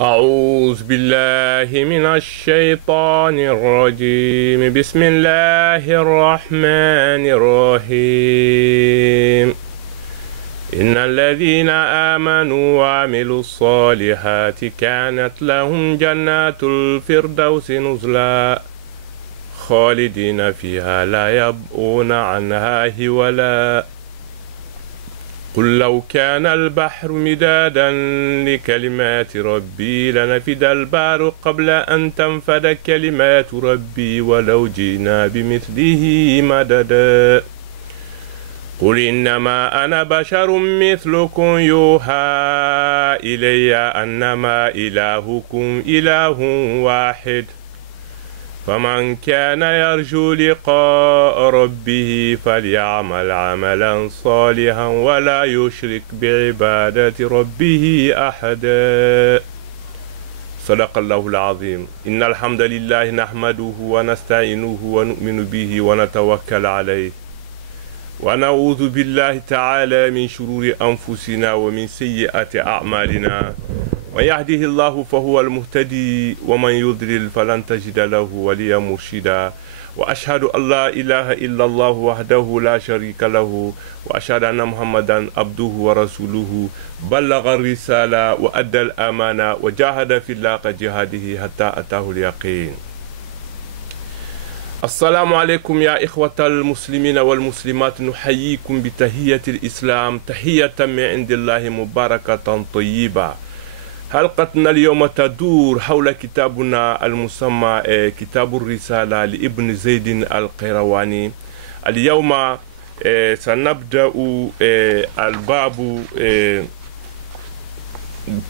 أعوذ بالله من الشيطان الرجيم بسم الله الرحمن الرحيم إن الذين آمنوا وعملوا الصالحات كانت لهم جنات الفردوس نزلا خالدين فيها لا يبغون عنها هولا قل لو كان البحر مدادا لكلمات ربي لنفد البحر قبل أن تنفد كلمات ربي ولو جئنا بمثله مددا قل إنما أنا بشر مثلكم يوحى إلي أنما إلهكم إله واحد فمن كان يرجو لقاء ربه فليعمل عملا صالحا ولا يشرك بعبادة ربه أحدا صدق الله العظيم. إن الحمد لله نحمده ونستعينه ونؤمن به ونتوكل عليه ونعوذ بالله تعالى من شرور أنفسنا ومن سيئات أعمالنا من يهده الله فهو المهتدي ومن يضلل فلن تجد له وليا مرشدا وأشهد أن لا إله إلا الله وحده لا شريك له وأشهد أن محمدا عبده ورسوله بلغ الرسالة وأدى الأمانة وجاهد في الله جهاده حتى أتاه اليقين. السلام عليكم يا إخوة المسلمين والمسلمات، نحييكم بتحية الإسلام تحية من عند الله مباركة طيبة. حلقتنا اليوم تدور حول كتابنا المسمى كتاب الرسالة لابن زيد القيرواني. اليوم سنبدأ الباب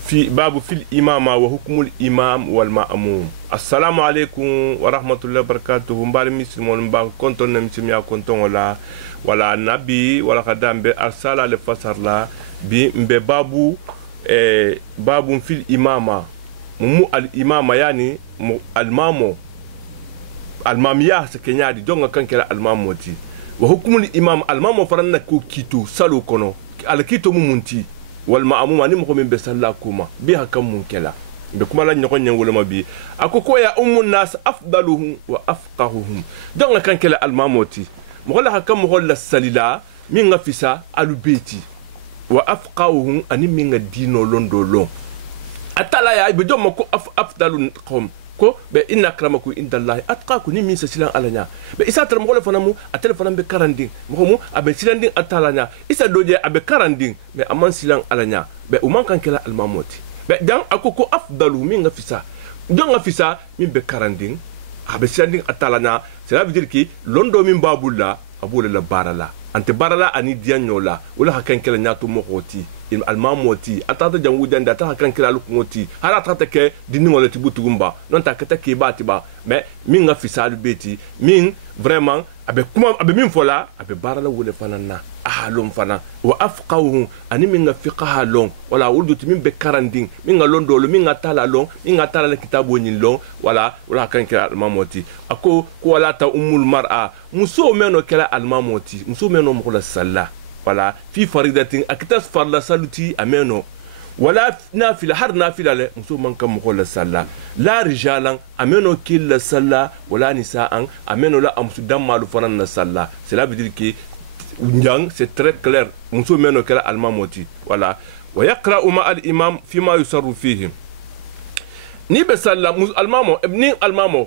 في الإمامة وحكم الإمام والمأموم. السلام عليكم ورحمة الله وبركاته. مبارك مسلمون مبارك كنتم مسلمين كنتم ولا نبي ولا خدام بأرسال لفسر لا ببابو باب في الإمامة مو الإمامة يعني المامو المامية سكنيادي دونغا كان كلا الماموتي وحكم الإمام المامو فرنا كو كيتو سالو كونو على كيتو مونتي والمأموم أني مكو من بسلا كوما بها كم منكلا بكما لا نكون نقول ما بي أكو يا الناس أفضلهم وأفقههم دونغا كان كلا الماموتي مغلا كم مغلا السليلا من غفيسا البيتي وأفقههم أني من الدين لون أتلا يا بدون ما كو أفضل قوم كو بإن أكرمكم عند الله أتقاكم نمين سسيلان علىنا بإسا ترى مغلا فنامو أتلا فنام بكاراندين مغمو أبي سيلان دين أتلا إسا دوجي أبي كاراندين بأمان سيلان علىنا بأمان كان كلا الماموتي بدان أكو كو أفضل من غفيسا دون غفيسا من بكاراندين أبي سيلان دين أتلا سلا بدير كي لوندو من بابولا أبو لا بارلا أنت بارلا أني ديانيولا ولا هكان كلا نياتو موتي الماموتي أتاتا جانودان دا هكان كلا لوكموتي هلا أتاتا كي ديني ولا تبوتو غمبا نون تاكتا كي باتبا مي مين غفيسا البيتي مين vraiment abe kuma abe min fola abe barala wole fanana ahalum fana wa afqahu ani min fiqha long wala wulduti min be karanding min ngalondo lo min ngatala long min ngatala le kitabu nyin long wala kan kala almamoti ako ko wala ta umul mar'a muso meno kala almamoti muso meno mo la salla wala fi faridatin akitas farla saluti ameno ولا نافلة هر نافلة له مسو من كم مقول الصلاة لا رجالا أمنو كل الصلاة ولا نساء أمنو لا أمسو دم مالو فرن الصلاة cela veut dire que نيان c'est très clair مسو منو كلا الماموتي ولا ويقرأ مع الإمام فيما يسر فيه ني بصلاة المامو ابن المامو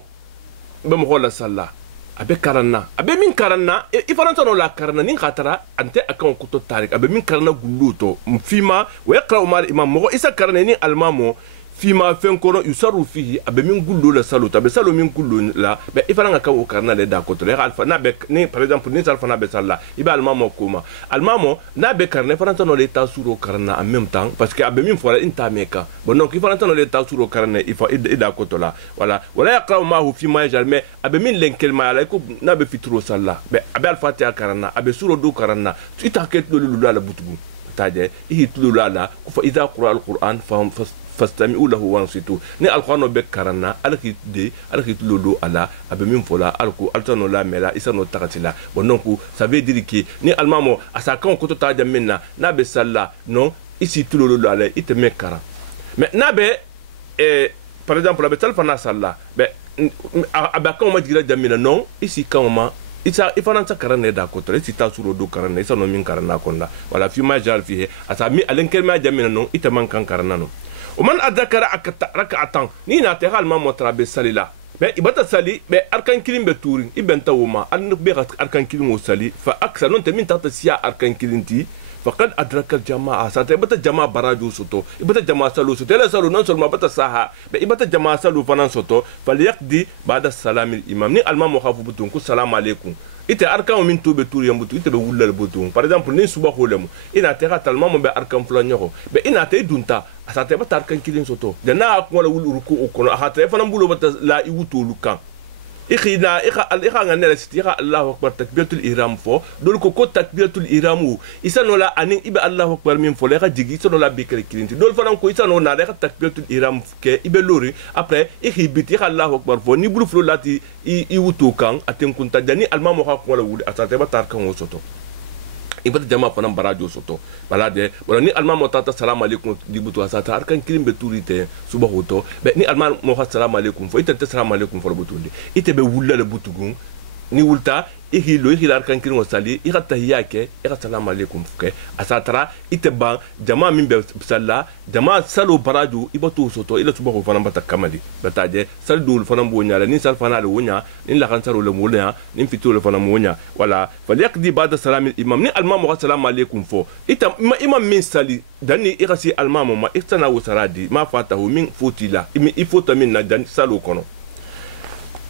بمقول الصلاة abe karanna abe min karanna ifaranta no la karanna nin khatara ante akon kuto tarik abe min karanna guluto fima wa yaqra mal imam mo isa karanna ni almamo fima fen kono yusaru fihi abe min gullo la saluta abe salo min gullo la be ifaranga ka o karanna le da koto le alfa na be ni par exemple ni salfa na be salla ibe almamo kuma almamo na be karanna ifaranta no le tasuro karanna en même temps parce que abe min fora inta meka bon donc ifaranta no le tasuro karanna ifa ida koto la wala yaqra ma hu fima yajal abe min lenkel ma ala ko na be fitro salla be abe alfatiha karanna abe suro do karanna ita ket lo lulu la butugu taje ihi tulu la ku fa idha qura alquran fahum fastami'u lahu wansitu ni alqur'ano be karanna alaki de alaki tulu ala abe min fola alku altano la mela isano takatila bon donc ça veut dire que ni almamo asaka ko to taja minna na be salla non ici tulu ala ite me kara mais na be par exemple abe salfana salla be aba kan ma jigira jamina non isi kan ma isa ifana sa karane da ko to isi ta suro do karane isa no min karana konda wala fi ma jar fi asa mi alen kelma jamina non ita man kan karana no o man adakara rak'atan ni na te hal ma motra be salila be ibata sali be arkan kilim be turin ibenta woma an be arkan kilim wo sali fa aksa non te min ta siya arkan kilinti فقد أدرك الجماعة ساتي بتا جماعة براجو سوتو بتا جماعة سلو سوتو لا سلو نون سلو ما بتا ساها بتا جماعة سلو فنان سوتو فليقضي بعد السلام الإمام ني المام مخافو بتون كو السلام عليكم ite arkan min to be turi yambutu ite be wullal butu par exemple ni suba holemu ina te talma mo be arkan flanyo be ina te dunta asate bata arkan kilin soto de na ko wala wul ruku ko ha te fanam bulo bata la iwuto lukan ikhina ikha ngane sitira Allahu akbar takbiratul ihram fo dol ko takbiratul ihram isano la anin ibe Allahu akbar min fo le ga jigi isano la be kere kilinti dol fanan ko isano na le takbiratul ihram ke ibe lori après ikhi biti Allahu akbar fo ni bulu flo lati i wuto kan aten kunta jani alma mo ha ko wala wudi asate ba tar kan wo soto ibata jama fana barajo soto balade wala ni alma mo tata salam alaikum dibutu asata arkan kilim be turite suba hoto be ni alma mo ha salam alaikum fo ite salam alaikum fo butundi ite be wulla le butugun ni wulta ihilo arkan kilim wasali irata yake ira salam alaikum ke asatara ite ba jama min be salla jama salo barajo ibatu soto ila suba ho fana bata kamali bataje sal dul fana bonya ni sal fana le wonya ni la kan saro le monya ni fito le fana monya wala falyaqdi ba'da salam al imam ni alma mo salam alaikum fo ita imam min sali dani irasi alma mo ma iftana wasaradi ma fatahu min futila ifota min na dan salo kono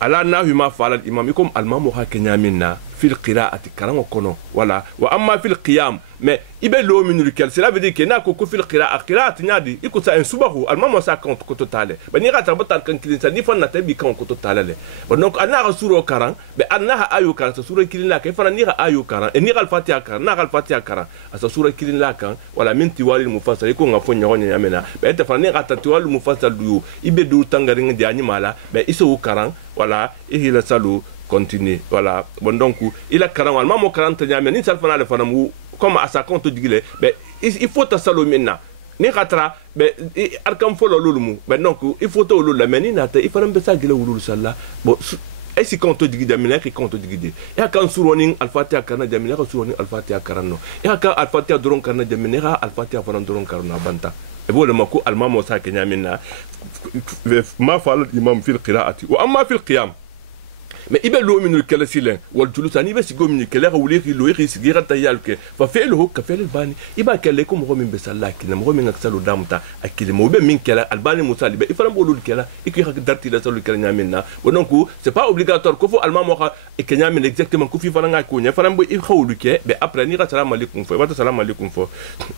ala nahu ma fala al imam ikum alma mo ha kenya minna fil qira'ati karango kono wala wa amma fil qiyam mais ibe lo minul kel cela veut dire que na ko fil qira'ati nyadi iko sa en subahu alma mo sa kan ko totale ba ni gata batal kan kilin sa ni fan na tabi kan ko totale le ba donc ana suro karan be anna ayu karan sa suro kilin la ke fana ni ayu karan e ni al fatiha karan na al fatiha karan asa suro kilin la kan wala min tiwali mufassal ko nga fonya honya yamena be ta fana ni gata tiwali mufassal du ibe du tangaring di animala be iso karan wala ihila salu continue voilà bon donc il a 40 ans maman 40 ans ni sal fana le fana mu comme à sa compte digile ben il faut ta salo maintenant ni khatra ben arkam folo lulumu ben donc il faut to lulu mais ni nata il fana be sa gile wulul salla bon et si compte digide amina qui compte digide ya kan suroni al fatiha kana jamina ka suroni al fatiha karanno ya ka al fatiha doron kana jamina al fatiha fana doron karna banta e bo le mako al mamo sa kenya minna ma fal imam fil qira'ati wa amma fil qiyam mais ibe lo minul kala silen wal julusani be sigo min kala wuli lo yi sigira tayal ke fa fi'luhu ka fi'l bani iba kala ko mo min be sallaki na mo min aksalu damta akili mo be min kala albani musali be ifran bolul kala ikki hak darti da salu kala nyamina donc c'est pas obligatoire ko fo alma mo ha e kenya min exactement ko fi faranga ko nya faram bo i khawlu ke be après ni salam alaikum fo wa salam alaikum fo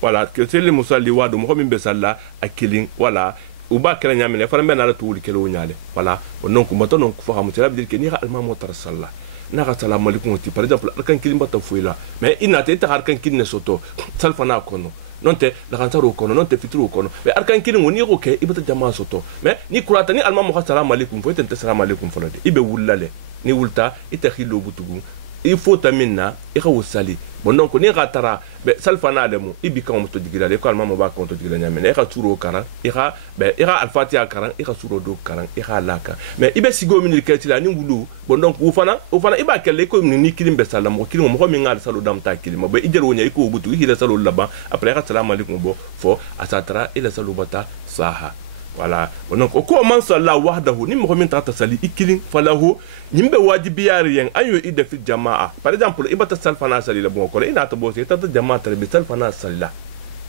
voilà que c'est le musali wa do mo min be salla akili voilà ou ba kala nyamene fara mbena la tuuli kelo nyale voilà donc mato non ko fahamu cela veut dire que ni ga alma mo tar salla na ga salam alaikum ti par exemple arkan kilim bata fuila mais ina te ta arkan kinne soto salfana kono non te la rantaro kono non te fitru kono mais arkan kilim woni ko ke ibata jama soto mais ni kurata ni alma mo ga salam alaikum fo te salam alaikum fo de ibe wulale ni wulta ita khilo butugu il faut tamina e ka wusali bon donc ni ratara be salfana de mo ibi kan mo to digila de ko alma mo ba kan to digila nyame e ka turo karan e ka be e ka alfatiha karan e ka suro do karan e ka laka mais ibe sigo min kelti la ni wulu bon donc u fana iba kelle ko ni kilim be salam ko kilim mo ko mi ngal salo dam ta kilim be ijel wonya ko butu hila salo laba après ka salam alaikum bo fo asatara ila salo bata saha voilà donc ko man salla wahdahu ni mo min ta sali ikilin falahu nimbe wajibi yari yen ayo ida fi jamaa par exemple ibata salfana sali la bon ko ina ta bo se ta jamaa ta bi salfana salla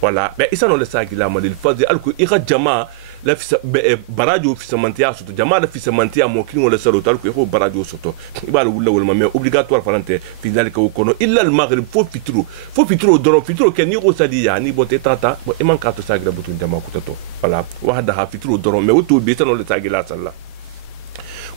voilà be isano le sagila malil fadhi alku ira jamaa la fi barajo fi samantia soto jamaa la fi samantia mo kin wala salo talku ko barajo soto ibal wala wala mais obligatoire falante fi dalika kono illa al maghrib fo fitro doron fitro ken ni ko sadiya ni bote tata bo iman ka to sagila butun jamaa ko to voilà wahda ha fitro doron mais woto be isano le sagila salla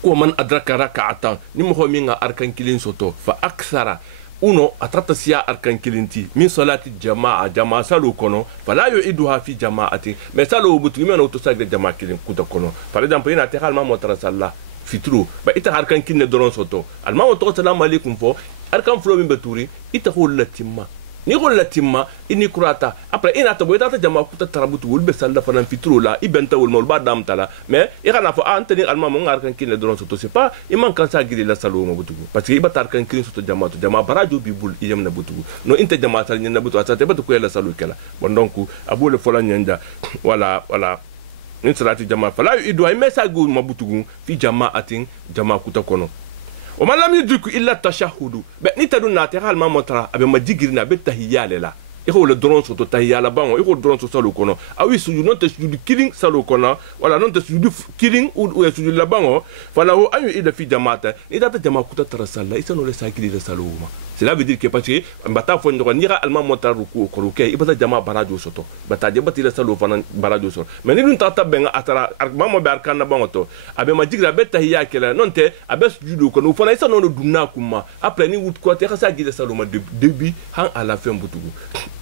ko man adraka rak'atan ni mo minga arkan kilin soto fa aksara uno atata siya arkan kilinti min salati jamaa salo kono fala yu'iduha fi jama'ati mais salo butu men auto sagre jamaa kilin kuta kono par exemple ina te halma motara salla fitru ba ita arkan kinne doron soto alma to salam alaikum fo arkan flo min baturi ita holatimma ni ko latimma ini kurata après ina to boyta jama kuta tarabutu wul be salla fanan fitro la ibenta wul mol ba dam tala mais i kana fo anteni alma mo ngar kan kin le dron soto c'est pas il man kan sa giri la salo mo butugo parce que ibatar kan kin soto jama barajo bi bul iyam na butugo no inte jama tal nyen na butu ata te batu ko la salo kala bon donc abule fola nyanda voilà ni salati jama fala idu ay message ma butugo fi jama atin jama kuta kono o man lam yudriku illa tashahudu be ni tadu na te halma motra abe ma jigirina be tahiyale la iko le dron soto tahiyala bango iko dron soto salo kono awi suju non te suju killing salo kono wala non te suju killing ou suju la bango fala ho ayu ida fi jamata ni data jama kuta tarasalla isa no le sakili de salo ma cela veut dire que parce que mbata fo ndoko nira alma motar ruku ko ruke ibata jama barajo soto bata je batila salo fana barajo soto mais ni dun tata benga atara mamo be arkana bango to abe ma jigra be tahiya kala non te abe suju ko no fana isa no dunna kuma après ni wut ko te khasa gide salo ma début han à la fin butugu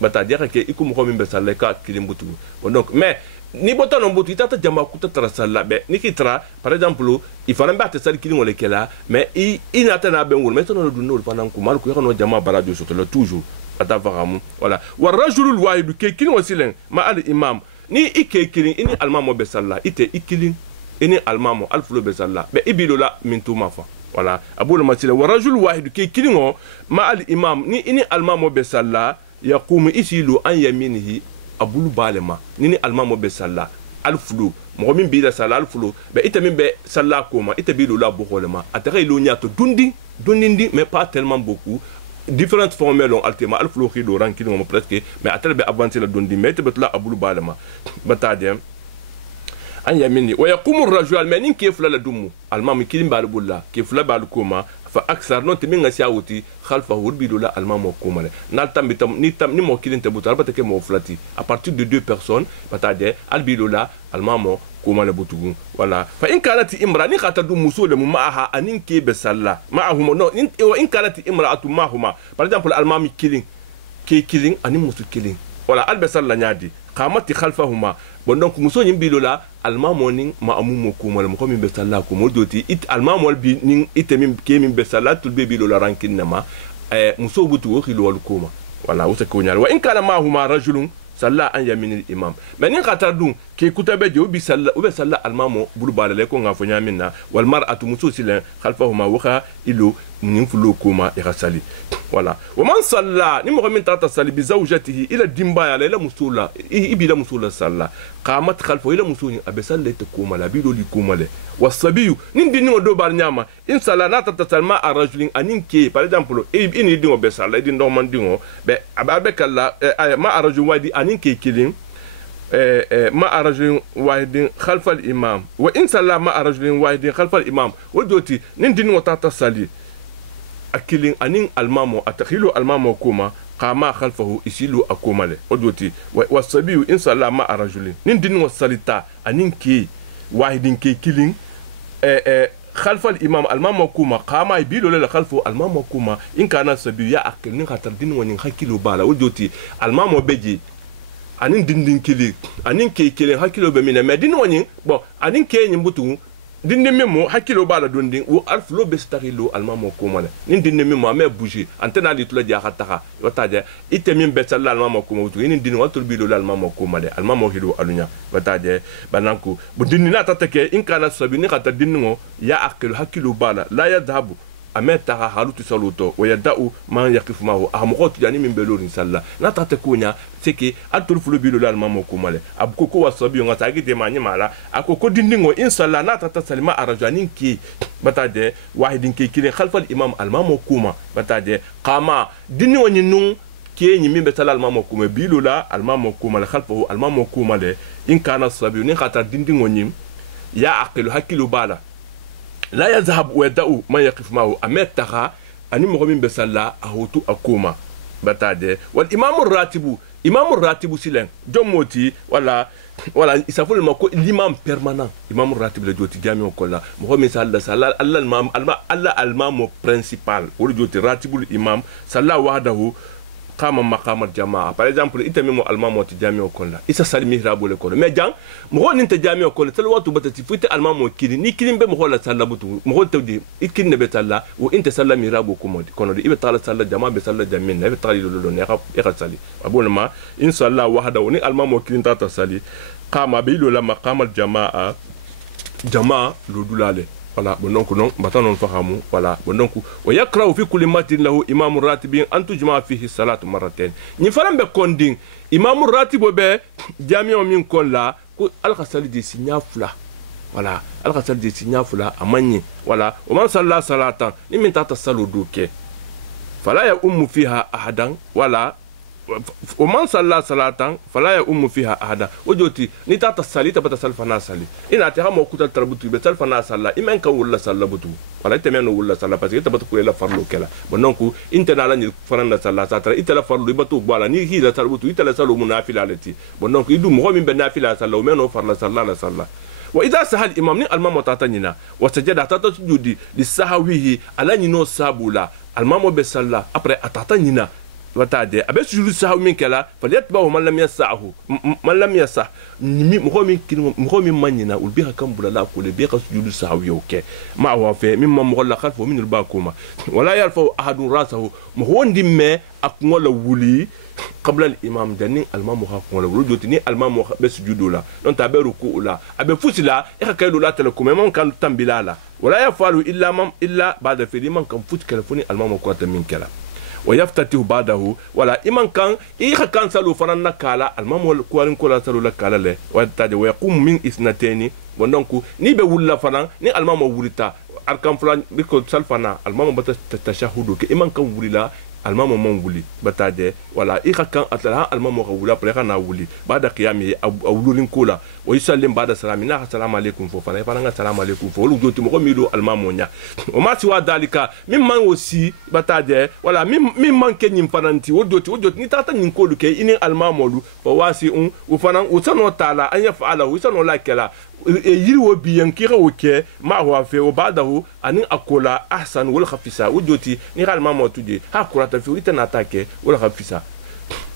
bata dire que iko mo min be salla ka kilim butugu donc mais ni botan on butu tata jama kuta tara salla be ni kitra par exemple il faut n'importe te sali kilim wala kala mais il n'atteint ben wol mais to no dunno pendant ko mal ko no jama barajo soto le toujours ata faramu voilà wa rajulul wahid ke kilim wasilen ma al imam ni ike kilim ini almamo be salla ite ikilim ini almamo alfulo be salla be ibilola min tuma fa voilà abul masila wa rajul wahid ke kilim ma al imam ni ini almamo be salla yaqumu isilu an yaminihi abulu balema nini almamo be salla alfulu mo min bi la salla alfulu be ita min be salla koma ita bi la bokolema ataka ilo nyato dundindi mais pas tellement beaucoup différentes formules ont altema alfulu khido rankini mo presque mais ataka be avancer la dundi mais tebetla abulu balema batadem an yamini wa yaqumu ar-rajul almanin kayfla la dumu almam kilim balbulla kayfla balkoma fa aksar non te minga siawuti khalfa hurbidu la almamo komale nal tambitam ni mo kilin te butar batake mo flati à partir de 2 personnes batade albidu la almamo komale butugu voilà fa in kanat imra ni khata dum musul ma'aha anin ke be salla ma'ahuma no in kanat imra'atu ma'huma par exemple almami killing anin musul killing voilà albe salla nyadi qamati khalfahuma bon donc muso nyimbido la almamo ning ma amumo komale mo min be salla ko modoti it almamo bi ning itemin kemin be salla tul be bilo la rankin nama muso butu wo khilo wal koma voilà wose ko nyaal wa in kana ma huma rajulun salla an yamin al imam mais nin khata dum ke kutabe je bi salla o be salla almamo bulu balale ko ngafo nyaminna wal mar'atu muso silen khalfahuma wa ilo nin fulo koma e rasali voilà wa man salla ni mo min tata sali bi zawjatihi ila dimba ya la musula ibida musula salla qamat khalfa ila musuni abesalla te koma la bido li koma le wasabiyu nin dinni do bar nyama in salla na tata salma arajulin anin ke par exemple ini dingo be salla din do man dingo be ababe kala ma arajul wadi anin ke kilin ma arajulin wahidin khalfa al imam wa in salla ma arajulin wahidin khalfa al imam wodoti nin dinni tata sali akilin anin almamo atakhilu almamo kuma qama khalfahu isilu akumale odoti wasabiyu in salla ma arajulin nin din wasalita anin ki wahidin ki kilin khalfa al-imam almamo kuma qama ibilu la khalfu almamo kuma in kana sabiyu ya akil nin khatar din wonin hakilu bala odoti almamo beji anin din kili anin ki kilin hakilu be mina medin wonin bon anin ke nyimbutu dinne memo hakilo bala dondin o alflo bestarilo almamo komale nin dinne memo ame bouger antena li tula dia khataka wataje itemin besalla almamo komo nin dinne watul bilo almamo komale almamo hido alunya wataje bananku bu dinne na tatake in kana sabini khata dinno ya akil hakilo bala la yadhabu ameta halutu saluto wa yadau man yaqifu mahu ahmqot yani min belori salla na tatakunya seki atul fulu bilo almamo komale abkoko wasabi ngata agite manyi mala akoko dindingo insalla na tata salima arajanin ki batade wahidin ki kilin khalfa al-imam almamo kuma batade qama dinni woni nun ke nyi min betala almamo kuma bilo la almamo kuma khalfahu almamo kuma le in kana sabi ni khata dindingo nyim ya aqilu hakilu bala la yazhab wa yadau man yaqif mahu ametaha ani mo min besalla ahutu akuma batade wal imam ratibu silen jomoti wala isaful mako l'imam permanent imam ratib le joti jami ko la mo min salla Allah almam principal wala joti ratibul imam salla wahdahu qama maqam al jamaa par exemple itamimo almamo ti jamio kolla isa sali mihrabo le kono mais jang mo nin te jamio kolla tel watu batati fuite almamo kili ni kilin be mo hola salla butu mo hol tawdi ikin ne be salla wo inte salla mihrabo kono de ibe tala salla jamaa be salla jamin ne be tali lo ne ka sali abonma inshallah wahda woni almamo kilin tata sali qama be lo la maqam al jamaa jamaa lo dulale voilà bon donc non batan non fahamu voilà bon donc wa yakra'u fi kulli matin lahu imam ratibin an tujma fihi salatu marratayn ni faram be konding imam ratibo be jami'o min kolla ko al khasali di signa fula voilà al khasali di signa fula amanyi voilà o man salla salatan ni min tata salu duke fala ya ummu fiha ahadan voilà ومن صلى صلاة فلا يؤم فيها أحدا وجوتي نتاتا صلي تبتا سلفنا صلي إن أتيها موكوتا تربطو بسلفنا صلى إما إنك ولا صلى بتو ولا تمنو ولا صلى بس تبتا كويلا فرلو كلا بنونكو إنت نالا فرنا صلى ساتر إنت لا فرلو يبتو بالا ني هي لا تربطو إنت لا صلو منافلة التي بنونكو يدو مغمن بنافلة صلى ومنو فرنا صلى لا صلى وإذا سهل الإمام ني المام تاتنينا وسجد تاتا سجودي لسهويه على نينو سابولا المام بسلا أبري أتاتنينا وتعدي أبس جلوس سهو من كلا فليتبعه من لم يسعه من لم يسع مخومي منينا والبيها كم بلا لا كل بيها جلوس سهو يوكي ما هو في مما مغلى خلفه من الباكوما ولا يرفع أحد راسه مهون دم أقمل ولي قبل الإمام دني المام مخاقمل ولي دوتني المام بس جدولا نون تابع ركوع لا أبي فوسلا إخا كيلو لا تلكم من كان تنبلالا ولا يفعل إلا بعد في من كان فوت كلفوني المام مقاط من كلا ويفتتح بعده ولا إمان كان إيه كان سلو فرنا كالا المام كوارن كولا سلو لكالا له ويقوم من إثنتين ونونكو نيبه ولا فرنا ني المام ولتا أركان فلان بيكو سلفنا المام بتشهدو كإمان كان ولا المام من ولي بتاعه ولا إيه كان أتلا المام ولا بريخنا ولي بعد قيامه أولين كولا ويسلم بعد سلامنا السلام عليكم فوفنا فلان السلام عليكم فولو جوتي مكملو المام ونيا وما سوى ذلك ممن وسي بتاعه ولا ممن كنيم فرنتي وجوتي نتاتا نكولو كي إن المام ولو فواسي وفنا وسنو تعالى أن يفعله وسنو لاكلا يلو بيان كيرا وكي ما هو في وبعده أن أقول أحسن ولا خفيسا وجوتي نيرال ماما تودي هاكورا تفي ويتناتاكي ولا خفيسا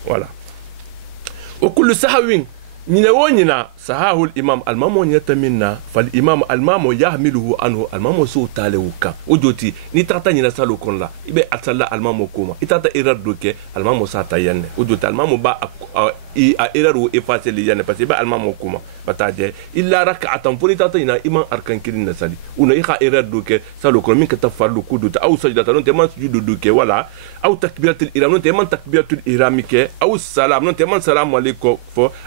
ولا وكل سهوين نينا سهاه الإمام المام يتمنى فالإمام المام يحمله عنه المام سو تالوكا وجوتي نتاتا نينا سالو كون لا يبي أتسلا المام كوما إتاتا إيرادوكي المام ساتا ين وجوتي المام با إيرادو إفاسي لي ين بس يبي المام كوما بتاجي إلا ركعة فوني تاتا نينا إمام أركان كيرين نسالي ونا إخا إيرادوكي سالو كون منك تفعلوا كودوت أو سجدة نون تمان سجود دوكي ولا أو تكبيرة الإحرام نون تمان تكبيرة الإحرام كي أو السلام نون تمان سلام عليكم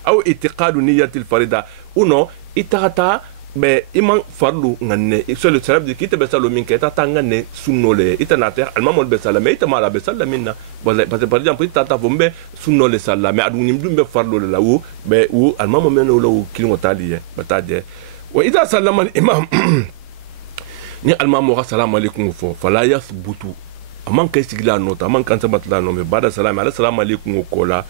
أو اعتقاد نية الفريدة uno itata be iman farlu ngane so le sarab de kite be salo min keta tangane sunnole itanate almamol be sala me itama be sala minna par exemple itata bombe sunnole sala me adu nim dumbe farlu la wu be wu almamo men lo kilimo taliye bataje wa idha sallama al imam ni almamo assalamu alaykum fo fala yathbutu aman kay sigla nota aman kan sabat la no me bada salam alaykum ko la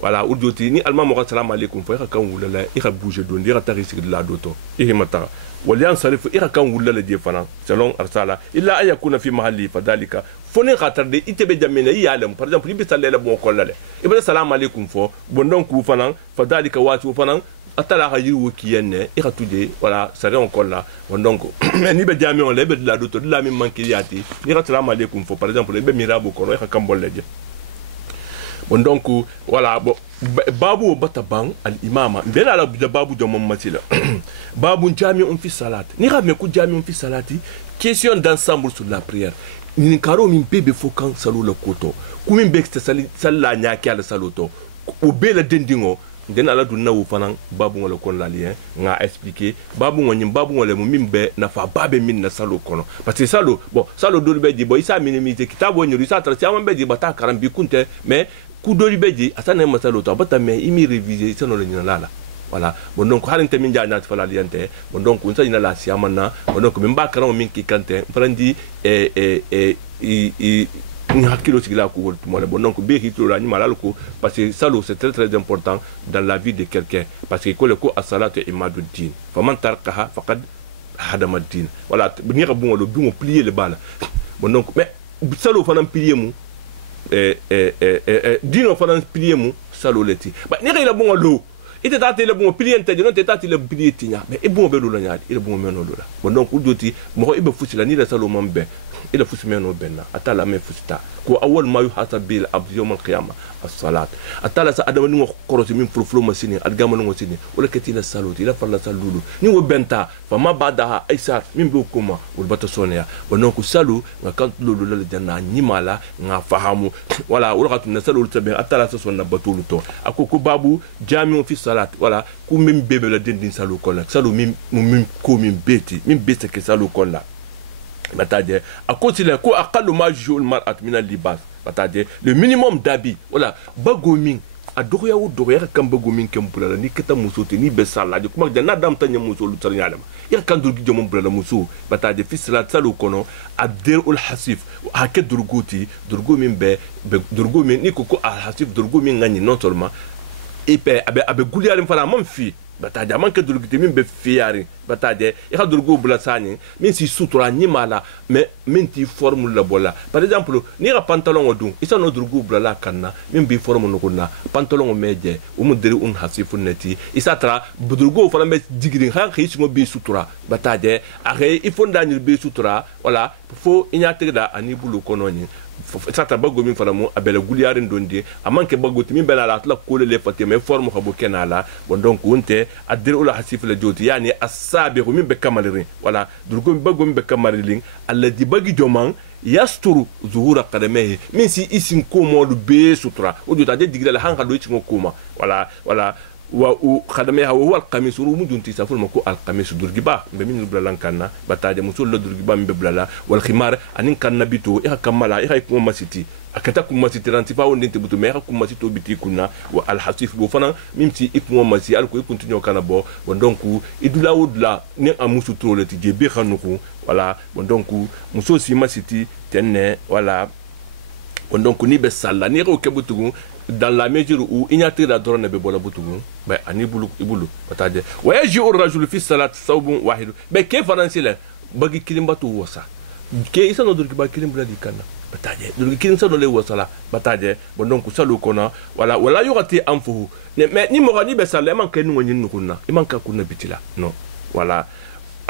voilà aujourd'hui ni allemand mo salam alaykum fa kan wulala ira bouger don ira tarisik de la doto ira mata walian salif ira kan wulala die fana selon arsala illa ay yakuna fi mahalli fadalika foni khatar de itebe jamena yalem par exemple ibi sallela bon kollale ibada salam alaykum fo bon donc fana fadalika watu fana atala hayi wokiyenne ira tudé voilà ça on kolla bon donc ni be jami on lebe de la doto de la mi mankiyati ira salam alaykum fo par exemple be mirabo ko ira kan bolleje bon donc voilà bon babu batabang al imama bela la babu de mon matila babu jami on fi salat ni rame ku jami on fi salati question d'ensemble sur la prière ni karo min bebe fokan salo le koto ku min be sala nya kyal saloto o bela dendingo den ala dunna wu fanan babu ngol kon la lien nga expliquer babu ngol babu ngol mo mimbe na fa babe min na salo kono parce que salo bon salo do be di boy sa minimité kitabo nyuri sa tra tiam be di bata karambi kunte mais ku do be di asana masalo to bata mais imi réviser sano le nyina la voilà bon donc harinte min jana fa la liente bon donc on sa ina la siamana bon donc min ba karam min ki kante prandi ni hakilo sigila ko wol tumole bon donc be hitlo la ni malal ko parce que salo c'est très très important dans la vie de quelqu'un parce que ko as-salatu imadud din faman tarkaha faqad hadama ad-din voilà ni ka bon lo bi mo plier le bala bon donc mais salo fanam plier mu dino fana pilier mu salo leti ba ni re la bon lo ite tata le bon pilier ente non te tata le pilier tinya mais e bon be lo la nyaadi e bon meno lo la bon donc udoti mo ibe fusila ni la salo mambe ila fusimeno benna atala me fusita ko awol ma yuhata bil abd yawm al qiyamah as-salat atala sa adama ngo korosi min fulu masini adgama ngo sini wala katina saluti ila falla salulu ni wo benta fa ma badaha aisar min be kuma wal batasonia wonon ko salu nga kan lulu la janna nyimala nga fahamu wala wala katuna salu tabe atala sa sonna batulu to akoko babu jami'u fi salat wala ku min bebe la dindin salu kola salu min ko min beti ke salu kola bataje a continuer ko aqallu ma ju al mar'at min al libas bataje le minimum d'habits voilà bagomin a dogoya wo dogoya kan bagomin kem bulala ni keta musote ni be sala de kuma janna dam tanya muso lu tarnya dama ya kan durgi jomon bulala muso bataje fi salat salu kono abdir al hasif haket durguti durgo min be durgo min ni ko al hasif durgo min ngani non seulement et pe abe guliarim fala mam fi bataje manke durgite min be fiari bataje e ha durgo bula sani min si sutura ni mala mais min ti formule la bola par exemple ni ra pantalon odun isa no durgo bula la kanna min bi formule no kunna pantalon meje o mu deri hasifu neti isa tra durgo fala me digiri ha khisi mo bi sutura bataje are il faut ndani bi sutura wala fo inyatirda ani bulu kononi sata bago min fala mo abela guliarin donde amanke bago timi bela la tla kole le fate me forme khabo kenala bon donc wonte adir ula hasif la joti yani asabi min be kamalirin wala durgo bago min be kamalirin alladhi bagi joman yasturu zuhura qadamehi min si isim ko modu be sutra o jota de digla la hanga do ci ngokuma wala wa khadameha wa huwa alqamis rumu dunti saful mako alqamis durgiba be min blala kanna bataje musul durgiba be blala wal khimar anin kanna bito e kamala e ko masiti akata kuma masiti rantifa wonde butu me ko masito biti kunna wa alhasif bo fana mimti ikmo masi al ko continue kana bo bon donc idula wudla ni amusu troleti je be khanuku wala bon donc muso si masiti tenne wala bon donc ni be salla ni ko kebutugu dans la mesure où il y a la drone be bola butugu ba ani bulu ibulu bataje wa yaji'u ar-rajulu fi salat thawbun wahid be ke faransila bagi kilimbatu wosa ke isa no durki ba kilimbula di kana bataje durki kilim sa no le wosa la bataje bon donc salu kona wala yurati anfuhu mais ni mo gani be sala man ke ni woni nukunna man ka kunna bitila non voilà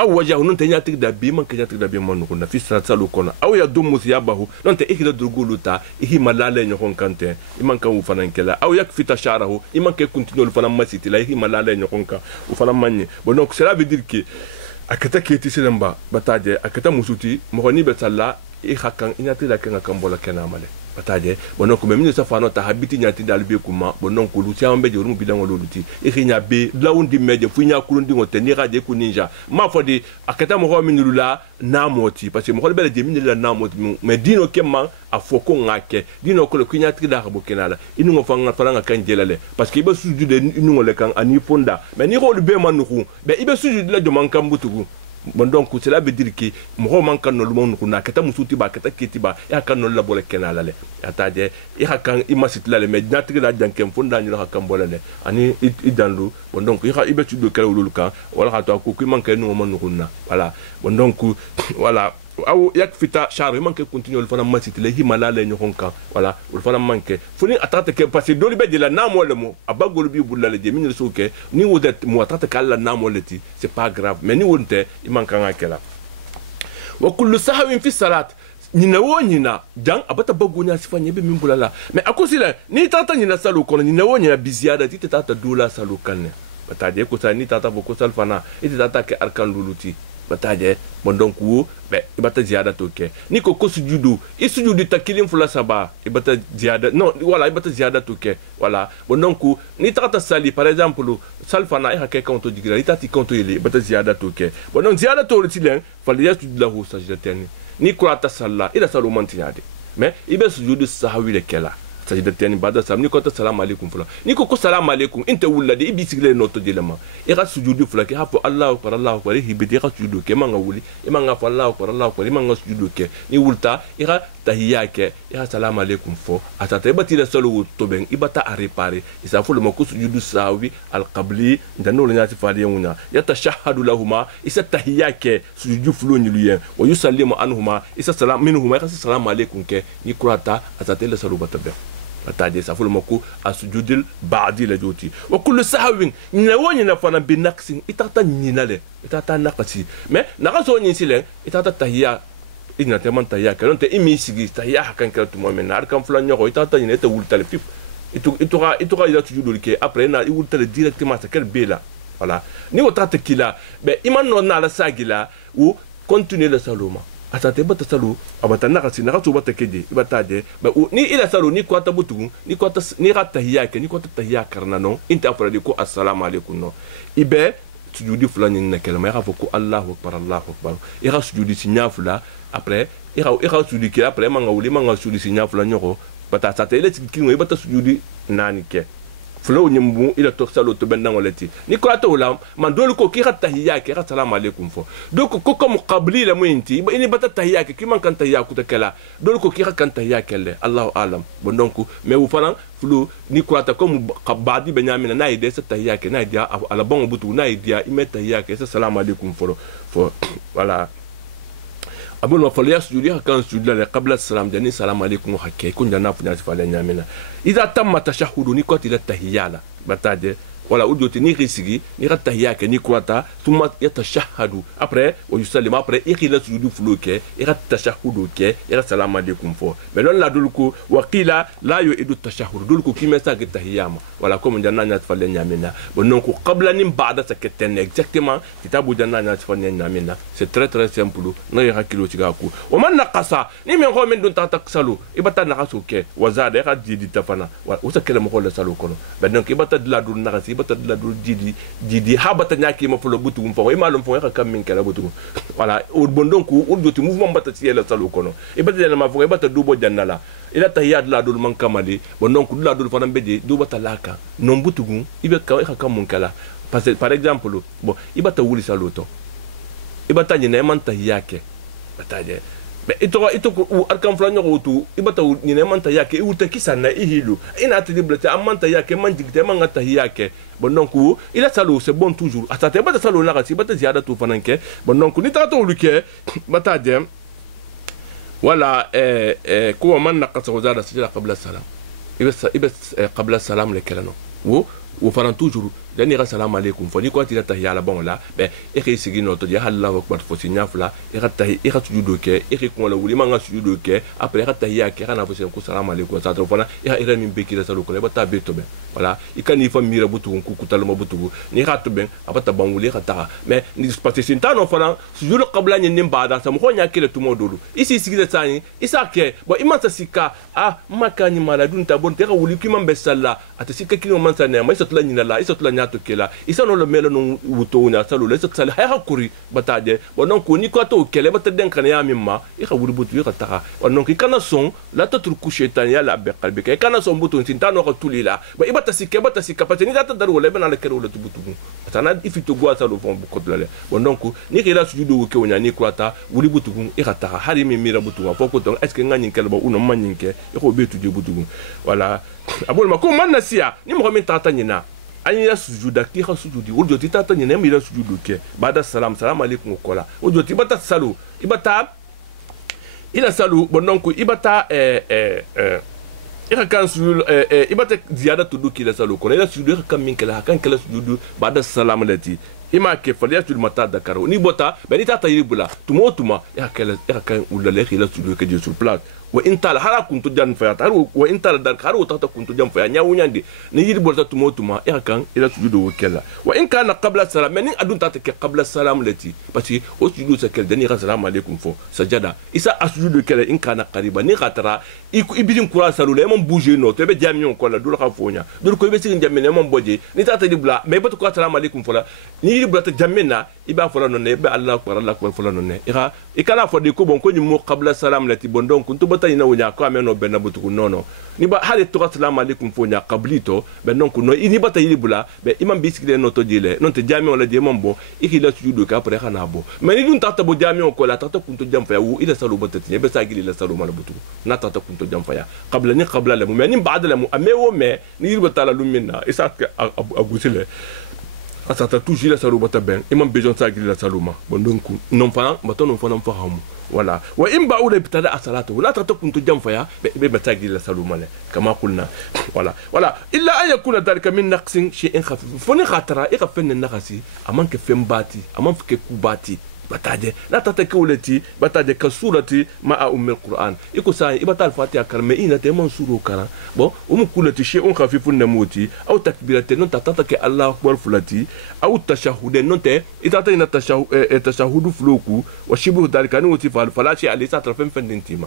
aw wajahu non tanya tik da bi man kanya tik da bi man ko na fi salu kona aw ya dum musiyabahu non te ikida durguluta ihi malale nyokon kante iman kan u fanan kala aw yak fita sharahu iman ke continue le fanan masiti la ihi malale nyokon ka u fanan manni bon donc cela veut dire que akata keti selemba bataje akata musuti mo ni betalla i hakan inyati la kan kan bola kenamale bataje bon donc même ni sa fano ta habiti nyati dalbe kuma bon donc lu ti ambe jorum bidango loluti e khinya be lawundi meje fu nya kurundi ngote ni raje ku ninja ma fodi akata mo ho minulu la namoti parce que mo ho bele je minulu la namoti mais dino kemma a foko ngake dino ko le kunyati da ko kenala inu ngo fanga faranga kan jelale parce que ibe suju de inu ngo le kan ani fonda mais ni ko le be manuku be ibe suju de la joman kan butugu bon donc cela veut dire que mo man kan no lumon ko na kata musuti ba kata ketiba ya kan no la bole kenala le ataje ya kan imasit la le mais natri la jankem fonda ni la kan bole le ani idandu bon donc ya ibe tu de kala lulu kan wala to ko man kan no man ko na voilà bon donc voilà aw yak fita char man ke continue le fana masit le himala le nyonka voilà le fana manke foni atata ke parce que doli be de la namo le mo abagol bi bulla le de min soke ni wodet mo atata kala namo le ti c'est pas grave mais ni wonte il manque ngakela wa kullu sahwin fi salat nina wonyina jang abata bagunya sifanye be min bulala mais akosila ni tata nina salu kono nina wonyina biziada ti tata dola salu kanne bataje ko sa ni tata boko sal fana iti tata ke arkan luluti bataje bon donc wo be ibata ziada toke ni ko sujudu isujudu takilim fula saba ibata ziada non voilà ibata ziada toke voilà bon donc ni tata sali par exemple salfana ha ke konto digira itati konto ile ibata ziada toke bon donc ziada to tilen fali yasujudu lahu sajdatan ni kurata salla ila salu mantiade mais ibe sujudu sahwi le kela sajdatan bada sam ni ko ta salam alaikum fula ni ko salam alaikum inte wulade ibi sigle noto dilema ira sujudu fula ke hafu allah akbar hibidi ira sujudu ke manga wuli imanga fa allah akbar imanga sujudu ke ni wulta ira tahiyya ke ya assalamu alaikum fo atata ibati la salu to ben ibata a réparer isa fo le mako sujudu sawi al qabli ndano le nyati fadi yuna yatashahhadu lahuma isa tahiyya ke sujudu fulo nyiluyen wa yusallimu anhuma isa salam minhuma ya assalamu alaikum ke ni kurata atata la salu batabe ataje sa fo le mako asujudil ba'di la joti wa kullu sahwin nyawoni na fana binaqsin itata nyinale itata naqasi mais naqaso nyi silen itata tahiyya ina teman tahiyya ke non te imi sigi tahiyya kan ka tumo men ar kan fulan nyoko itata nyine te wultale fip ituka ila sujudu ke après na i wultale directement sa quel bela voilà ni otata kila be iman non na la sagila ou continuer le saloma atate bata salu abata nakasi nakasu bata keje ibata de ba ni ila salu ni kwata butu ni kwata ni tahiyya ke ni kwata tahiyya karna no inta après ko assalamu alaikum no ibe sujudi fulani na kelma ya foko Allahu akbar ira sujudi sinya fula après ira sujudi ke après manga sujudi sinya fula nyoko bata sa tele kingo bata sujudi nani ke fula nyimbu ila to salo to benna ngoleti ni ko to lam man dole ko ki tahiyya ke assalamu alaikum fo donc ko comme qabli la muinti ini bata tahiyya ke ki man kan tahiyya ku ta kala dole ko ki kan tahiyya kelle Allahu alam bon donc mais vous fanan fulu ni kurata comme badi benyamina na ide sa tahiyya ke na dia ala bon butu na dia imeta tahiyya ke assalamu alaikum fo voilà abul ma fali yasjudi kan sujud la qabla salam jani salam alaikum hakke kun janna fu nyati fala nyamina idha tamma tashahhudu ni koti la tahiyya la bataje wala udoti ni risigi ni tahiyya ke ni kurata thumma yatashahhadu après wa yusallimu après ikhila sujudu fuluke ira tashahhudu ke ira salam alaikum fo mais non la dulku wa qila la yu'idu tashahhud dulku kimesa ke tahiyyama wala comme janna nyati fala nyamina bon donc qabla nim ba'da saketen exactement kitabu janna nyati fala nyamina c'est très très simple na ira kilo tigaku wa man naqasa ni men ko men dun ta taksalu ibata naqasu ke wa zada ira didi tafana wa usakela mo ko la salu kono ben donc ibata de la dul naqasi ibata de la dul didi habata nyaki ma fulo butu mfo e malum fo ka kam min kala butu voilà o bon donc o doti mouvement bata ci la salu kono ibata de ma fo ibata dubo janna la ila tahiyya de la dul man kamali bon donc de la dul fana beje du bata laka non butu ibe ka kam mun kala parce que par exemple bon ibata wuli salu to ibata nyine man tahiyya ke bataje be ito ko arkam flanyo ko tu ibata nyine man tahiyya ke uta kisana ihilu ina tediblete amman tahiyya ke man jigte man tahiyya ke bon donc il a salu c'est bon toujours atate bata salu na kasi bata ziada tu fananke bon donc ni tato luke bataje wala ko man naqasa wazada sijala qabla salam ibas qabla salam le kelano wo faran toujours dani ra salam alaikum fo ni ko tira tahiyya la bon la be e ke sigi no to ya Allahu akbar fo sinya fla e ra tahiyya e ra sujudu ke e ke ko la wuli manga sujudu ke après ra tahiyya ke kana fo ko salam alaikum sa to fana e ra min be ki la salu ko le bata be to be voilà i kan ni fa mira butu ku kutal ma butu ni ra to ben abata ban wuli ra ta mais ni parce que no fana sujudu qabla ni nimba sa mo nya ke le tumo dolu isi sigi da tani isa ke bo imanta sika makani maladun ta bon te ra wuli ki man be salla ata sika ki man sa ne ma isa tula ni la isa tula to kela isa no le melo no wuto nya salu le sala hay hakuri bataje wonon ko ni ko to kele bata den kan ya mimma i ka wuri butu ka ta wonon ki kana son la to tur ku shetan ya la be qalbi ke kana son butu tin tano ko tulila ba ibata sike pate ni data daru le bana le kero le butu atana ifito gwa salu fon bu ko le wonon ko ni ke la sujudu ke wonya ni kwata wuri butu i ka ta hari mi mira butu fo ko to est ce que ngani kele ba uno manyinke e ko betu je butu voilà abul ma ko man nasia ni mo min tata nyina ani ya sujuda ki ha sujudi o joti tata nyene mi la sujudu ke bada salam alaikum kola o joti bata salu ibata ila salu bon donc ibata ira kan sujudu ibata ziyada tudu ki la salu kola ila sujudu kan min kala kan kala sujudu bada salam lati ima ke faliya tul mata dakaro ni bota bani tata yibula tuma ira kan ulale ila sujudu ke je sur place wa intal hara kuntu jan fa ta wa intal dar haru ta kuntu jan fa nya wunyande ni yiri bolta tumotuma ya kan ila sujudu wakela wa in kana qabla salam men adun ta ke qabla salam lati parce o sujudu sakel dani salam alaikum fo sajada isa asujudu kele in kana qariba ni khatara ibidin kura salu le mon bouger no to be jamion ko la dul khafonya dul ko be sigin jamene mon boje ni ta dibla mais batu ko salam alaikum fo la ni yiri bolta jamena iba fo la non ne be Allah akbar fo la non ne ira ikana fo de ko bon ko ni mo qabla salam lati bon donc kuntu bata ina wunya ko ameno benna butuku nono ni ba hali to assalamu alaikum fo nya qablito ben donc no ini bata yili bula be imam bisikile no to jile non te jami wala je mambo ikila sujudu ka après khana bo mais ni dun tata bo jami ko la tata kunto jam fa wu ila salu bata tinya be sagili la salu mala butuku na tata kunto jam fa ya qabla la mu mais ni ba'da la mu amewo mais ni yili bata la lumina isa agusile asata toujours la salu bata ben imam bejon sagili la saluma bon donc non fa bato non fa non fa hamu voilà وإن بعود ابتدأ صلاته ولا تكون تجمع بمتاجي لسلومه كما قلنا ولا إلا أن يكون ذلك من نقص شيء خفيف فني خاطر يقفن النقصي أمان كفن باتي أمان في كوباتي بتاجي لا تتكولتي بتاجي كسورتي مع القرآن يكو ساي يبتا الفاتحة كرمه إنا تمان سورة كرا بو كولتي شيء خفيف نموتي أو تكبيرة نون تتك الله أكبر فلتي أو التشهد نون ت إذا تينا التشهد فلوكو وشبه ذلك نوتي فلا شيء عليه ساتر فن انتما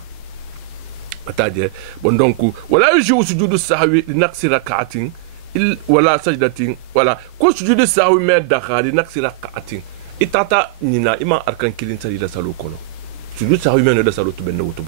بتاجي بندونكو ولا يجوز سجود السهو لنقص ركعة ولا سجدة ولا كو سجود السهو ما دخل لنقص ركعة itata nina ima arkan kilin sali la salo kono suju sa humen da salo to benno wutu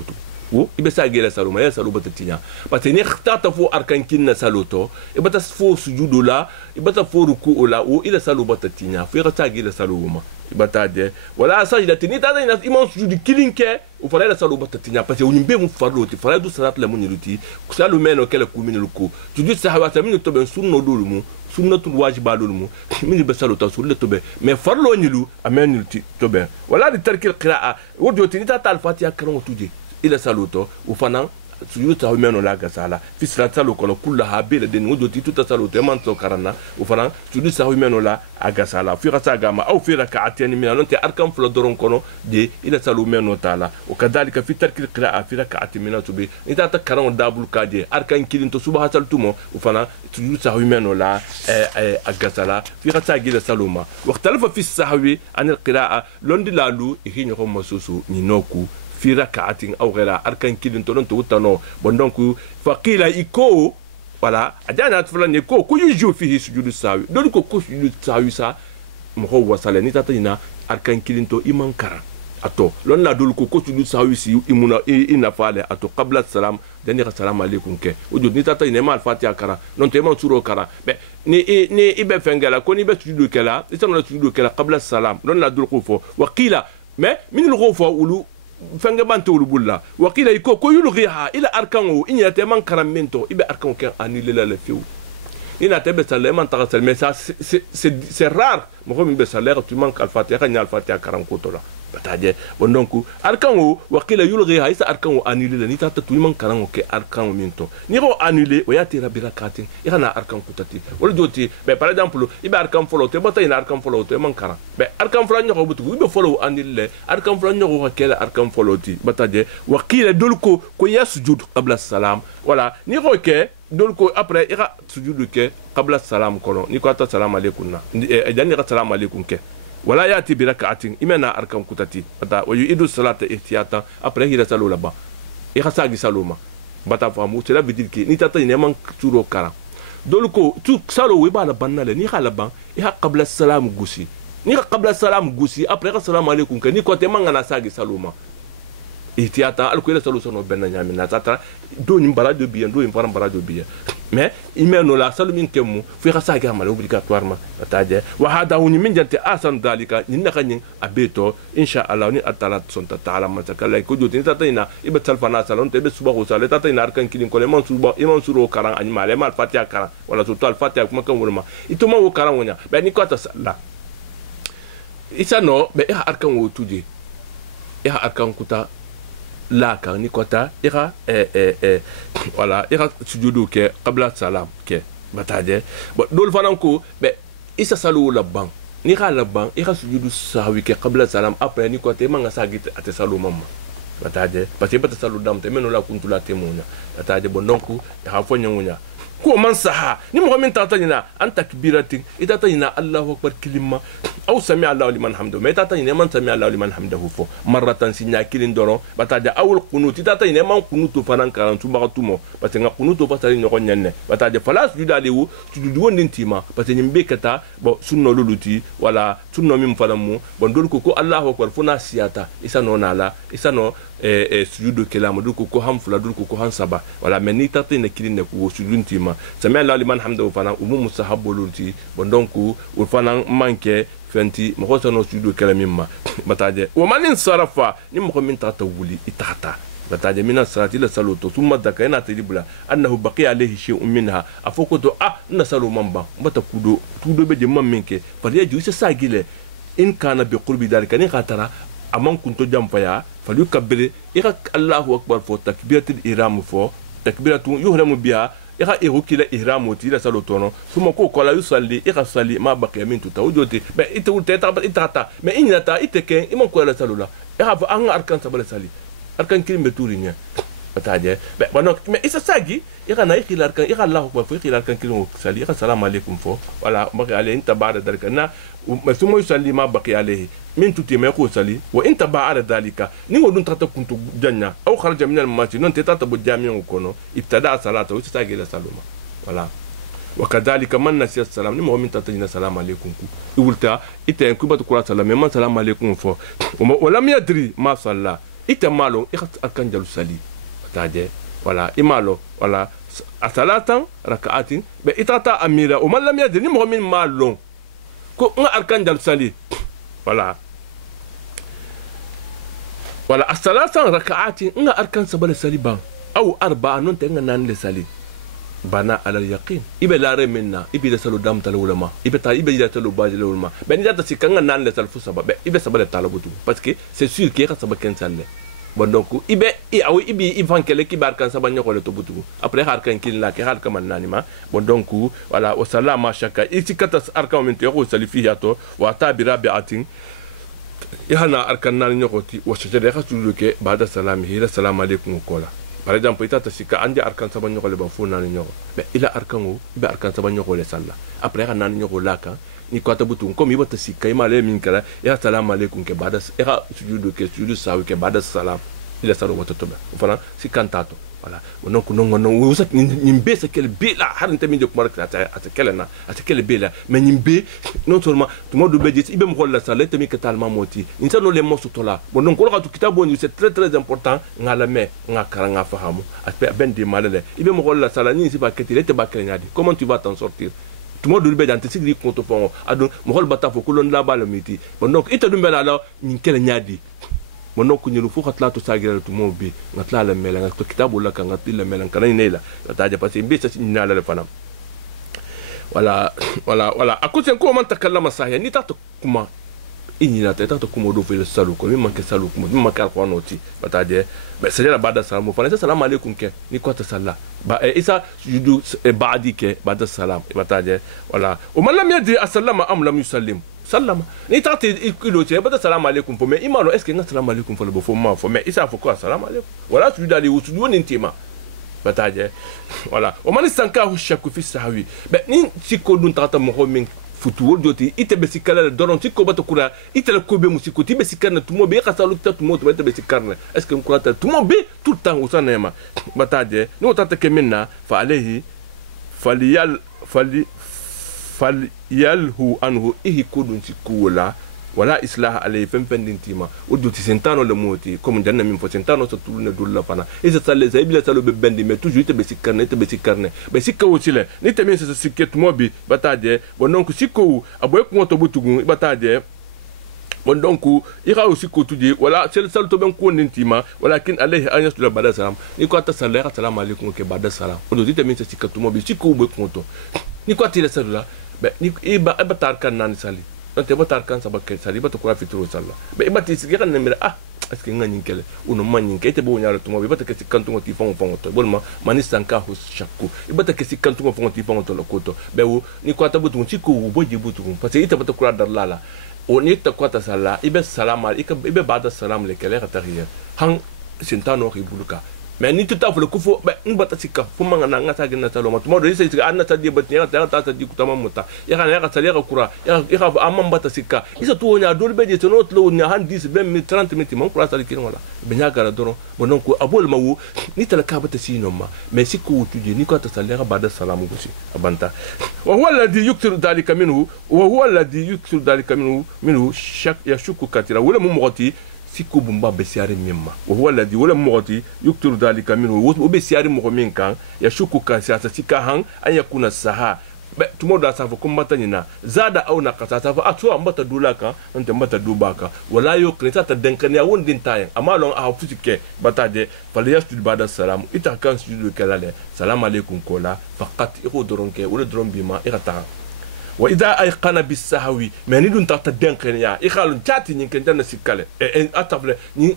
wo ibe sa gele salo ma ya salo batatinya parce ni xtata fo arkan kin na salo to ibata fo sujudu la ibata fo ruku la wo ila salo batatinya fi rata gele salo ma ibata de wala sajda ni tata ina ima sujudu kilin ke o fara la salo batatinya parce que unimbe mu farlo ti fara du salat la muniruti salo meno kala ku minuko suju sa hawa ta minu to ben sunno dolumu sunnatul wajiba dolumu min be salo ta sulle to be mais farlo nilu amen to be wala di tarkil qira'a wodo ti ta al fatiha karam tuje ila saluto ufana sujud ta meno la gasala fi salata lo kono kullaha bil den wodo ti tuta saluto man to karana ufana sujud sa meno la agasala fi rasa gama au fi rak'atayn min anti arkam flo doron kono de ila salu meno tala wakadhalika fi tarkil qira'a fi rak'atayn min tubi ita ta karam dabul kaje arkan kilin to subha saltumo ufana sujud sa meno la agasala fi rasa gila saluma واختلف في السهو عن القراءة لوندي لالو يهين يقوم مسوسو نينوكو في ركعة أو غيرها أركان كيلين تلون توتانو بندونكو فقيل إيكو ولا أجانا فلان إيكو كو يجو فيه سجود السهو دونكو كو سجود السهو سا مخو وصل نيتاتينا أركان كيلين تو إيمان كارا أتو لون لا دولكو كو سجود السهو سي إيمونا إينا فالي أتو قبل السلام دني السلام عليكم كي وجود نيتاتينا ما الفاتحة كارا نون تيمان سورو كارا ni ibe fengala ko ni be sujudu kala isano sujudu kala qabla salam don la dul khufo wa qila mais min al khufo ulu fenga banto ulu bulla wa qila ko yulghiha ila arkanu in yata man karamento ibe arkanu kan annulé la fiu ina tebe salama tagasal mais ça c'est rare mo ko mi be salaire tu manques al fatiha ni al fatiha karam ko to la bataje bon donc arkanu wa qila yulghiha isa arkanu annulé la ni tata tu man karam ko arkanu minto ni ko annulé wa yati rabbi rakatin ina arkan kutati wala joti be par exemple ibe arkan folo te batay na arkan folo te man karam be arkan folo nyoko butu ibe folo annulé arkan folo nyoko ko kela arkan folo ti bataje wa qila dulko ko yasjud qabla salam wala ni ko ke dulko après ira sujudu ke qabla salam kono ni ko ta salam alaykum na dani salam alaykum ke ولا ياتي بركعه امنا اركم كتتي بتا ويعيد الصلاه احتياطا après il salu là-bas il khasagi saluma bata famu cela veut dire que ni tata ni man turo kara dolko tu salo we bana banale ni khala ban ya qabla salam gusi ni qabla salam gusi après salam alaykum ke ni ko te mangana sagi saluma ihtiyata al ko ila salu sono benna nyami na tata do ni barajo bien do ni faram barajo bien mais imeno la salumin kemu fi khasagi amale obligatoirement ataje wa hada huni min jante asan dalika ni nakani abeto insha Allah ni atala sonta taala matakala ko joti tata ina ibe talfana salon te be subahu sale tata ina arkan kilin ko le man suba imam suro karan animale mal fatiha karan wala surtout al fatiha kuma kan wurma ituma wo karan wonya be ni ko ta sala isa no be arkan wo tuje arkan kuta la kan ni kota ira voilà ira sujudu ke qabla salam ke bataje dol fananko be isa salu la ban ni khala ban ira sujudu sawi ke qabla salam après ni kota manga sagite ate salu mamma bataje parce que bata salu dam te meno la kuntu la temonya bataje bon donc ira fonya ngunya ko man saha ni mo min tata ina an takbiratin ita ta ina Allahu akbar kilima aw sami Allahu liman hamdahu me tata ina man sami Allahu liman hamdahu fo marratan sinya kilin doron bataja awul qunut ita ta ina man qunutu fanan karan tu ba tumo batenga qunutu fatari no nyanne bataja falas judale wu tudu wondin tima batenga mbekata bo sunno luluti wala sunno mim falamu bon dol ko Allahu akbar funa siata isa no nala isa no sujudu kelama dul ko ham fula dul ko han saba wala men ni tata ina kilin ne ko sujudun tima sami Allahu liman hamdahu fana umu musahabuluti bon donc o fana manke fenti mo sano sujudu kelamimma bataje wa man sarafa ni mo min tata wuli itata bataje mina salati la saluto thumma daka ina tadibula annahu baqiya alayhi shay'un minha afokoto na salu mamba mbata kudo tudo be je mamminke fariya ju sa gile in kana bi qurbi dalika ni khatara amman kunto jamfaya falu kabire ira Allahu akbar fo takbiratul ihram fo takbiratu yuhramu biha ira irukila ihramu ti la salotono suma ko kola yusalli ira salli ma baqiya min tuta wujoti be ite ulta itata me inyata iteke imon ko la salula ira fa an arkan sabala sali arkan kilimbe turinya bataje be bono me isa sagi ira na ikila arkan ira Allahu akbar fo ikila arkan kilim sali ira assalamu alaikum fo wala baqi alayhi inta ba'da dalika na suma yusalli ma baqi alayhi min tuti me ko sali wa inta ba'da dalika ni wodun tata kuntu janya aw kharaja min al masjid non tata bu jami'u kono ibtada salata wa sagi la saluma wala وكذلك من نسي السلام نمو من تاتينا السلام عليكم يقولتا إتا ينكبت قرآن سلام من سلام عليكم فو ولم يدري ما صلى إتا مالو إخت أركان جلو سلي تاجي ولا إمالو ولا أثلاثا ركعات بإتاتا أميرا ومن لم يدري نمو من مالو كو أركان جلو سلي ولا الثلاثا ركعات إن أركان سبل سلي بان أو أربعة نون تنغ نان لسلي bana ala yaqin ibe lare minna ibe da salu dam tala ulama ibe da talu baji ulama ben da sikanga nan le sal fusaba be ibe sabale tala butu parce que c'est sûr que ka sabaken salle bon donc ibe awi ibe ivan kele ki barkan sabanya ko le to butu après har kan kin la ke har kam nanima bon donc voilà wa salama shaka itikata arkan min to ko salifi yato wa tabira bi'atin ihana arkan nan nyokoti wa shajara ka tuluke ba'da salamihi la salamu alaykum kola par exemple itata sika andi arkan saba nyoko le bafu nani nyoko be ila arkango be arkan saba nyoko le salla après kan nani nyoko laka ni kwata butu comme ibata sika imale min kala ya salamu alaykum ke bada era sujudu sawi ke bada salam ila salo watotoba fana sikantato voilà donc non wusat nimbe sa kel be la har nta min de kumar ata kelena ata kel be la mais nimbe non seulement tout monde be dit ibe mo la sala temi que tellement moti insa no le mosu tola bon donc ko tu kitabo ni c'est très important ngala me ngakara nga fahamu aspect ben de malale ibe mo la sala ni si ba ketile te ba kelnyadi comment tu vas t'en sortir tout le monde be dans tes sigri compte fond adon mo hol bata fo ko lon la ba le miti bon donc ita dumbe la ni kelnyadi mono kunyilu fu khatla to sagira to mobi ngatla la mela ngato kitabu la kan ngatila mela kan nela taja pasi mbisa nala le fana wala akute ko man takallama sahya ni tato kuma inina tato kuma do fe salu ko mi manke salu kuma mi manke ko noti bataje be sajala bada salamu fana assalamu alaikum ke ni ko ta salla ba isa yudu baadi ke bada salam bataje wala o man lam yadri assalamu am lam yusallim sallama ni tati ikilo che bada salamu alaikum fo mais imano est ce que nga salamu alaikum fo le fo ma fo mais isa fo ko salamu alaikum wala tu dali wusu woni ntima bataje wala o man sankahu shakku fi sahwi be ni siko dun tata mo min futu joti ite be sikala doron siko bata kura ite le kobe musiko ti be sikana tumo be kasalu ta tumo to be sikarna est ce que ko ta tumo be tout le temps usanema bataje no tata kemenna fa alayhi falyalhu anhu ihi kudun sikula wala islaha alayhi fempendin tima udduti sentano le moti comme janna min fo sentano so tulne dulla fana isa salle zaibila salo be bendi mais toujours te be sikarne be sikka wotile ni temin se sikket mobi bataje bon donc sikko aboy ko to butugu bataje bon donc ira aussi ko tudie wala sel sal to ben ko nintima walakin alayhi an yasula bada salam ni ko ta sallaira assalamu alaykum ke bada salam udduti temin se sikkat mobi sikko be ko to ni ko tile salula be ni iba abatar kan nan sali donc abatar kan sabake sali ba to ko fitru salla be ibati sigira ne mira est ce que ngani kele uno manyin ke te bo nyalo to mo be bata ke sikantu ngoti fon to bolma manista nka ho shakku ibata ke sikantu ngoti fon to lokoto be wo ni ko ta butu chiku bo jibutu parce que ita bata kura dar lala o ni ta ko ta sala ibe salama ibe bada salam le kele ta riya han sintano ribuluka mais ni tout à fait le kufo ba ngata sikka fuma ngana ngata gina talo ma tumo do yisa sikka anna tadi bat ni ngata ta tadi kutama muta ya kana ya tsali ya kura ya amma bata sikka isa to nya do be je to not lo nya han 10 20 30 minutes mon kura sali kin wala be nya gara doro bonon ko abol mawu ni tala ka bata sino ma mais sikko tuje ni ko ta sali bada salamu gusi abanta wa huwa alladhi yuktiru dhalika minhu wa huwa alladhi yuktiru dhalika minhu shak yashuku katira wala mumoti siko bumba besiari mimma wa huwa alladhi wala mugati yuktiru dhalika minhu wo besiari mo min kan ya shuku kan siasa sika han an yakuna saha tumo da safa kuma matanyina zada au na kata safa atso ambata dulaka ante mbata dubaka wala yo kreta ta dankani awon din tayen amma lon a futike batade falyastud bada salam ita kan sujudu kalale salam alaikum kola faqat iko doronke wala doron bima irata wa idha ayqana bisahwi meni dun ta denken ya ikhalun chati nyinken dana sikale atafle ni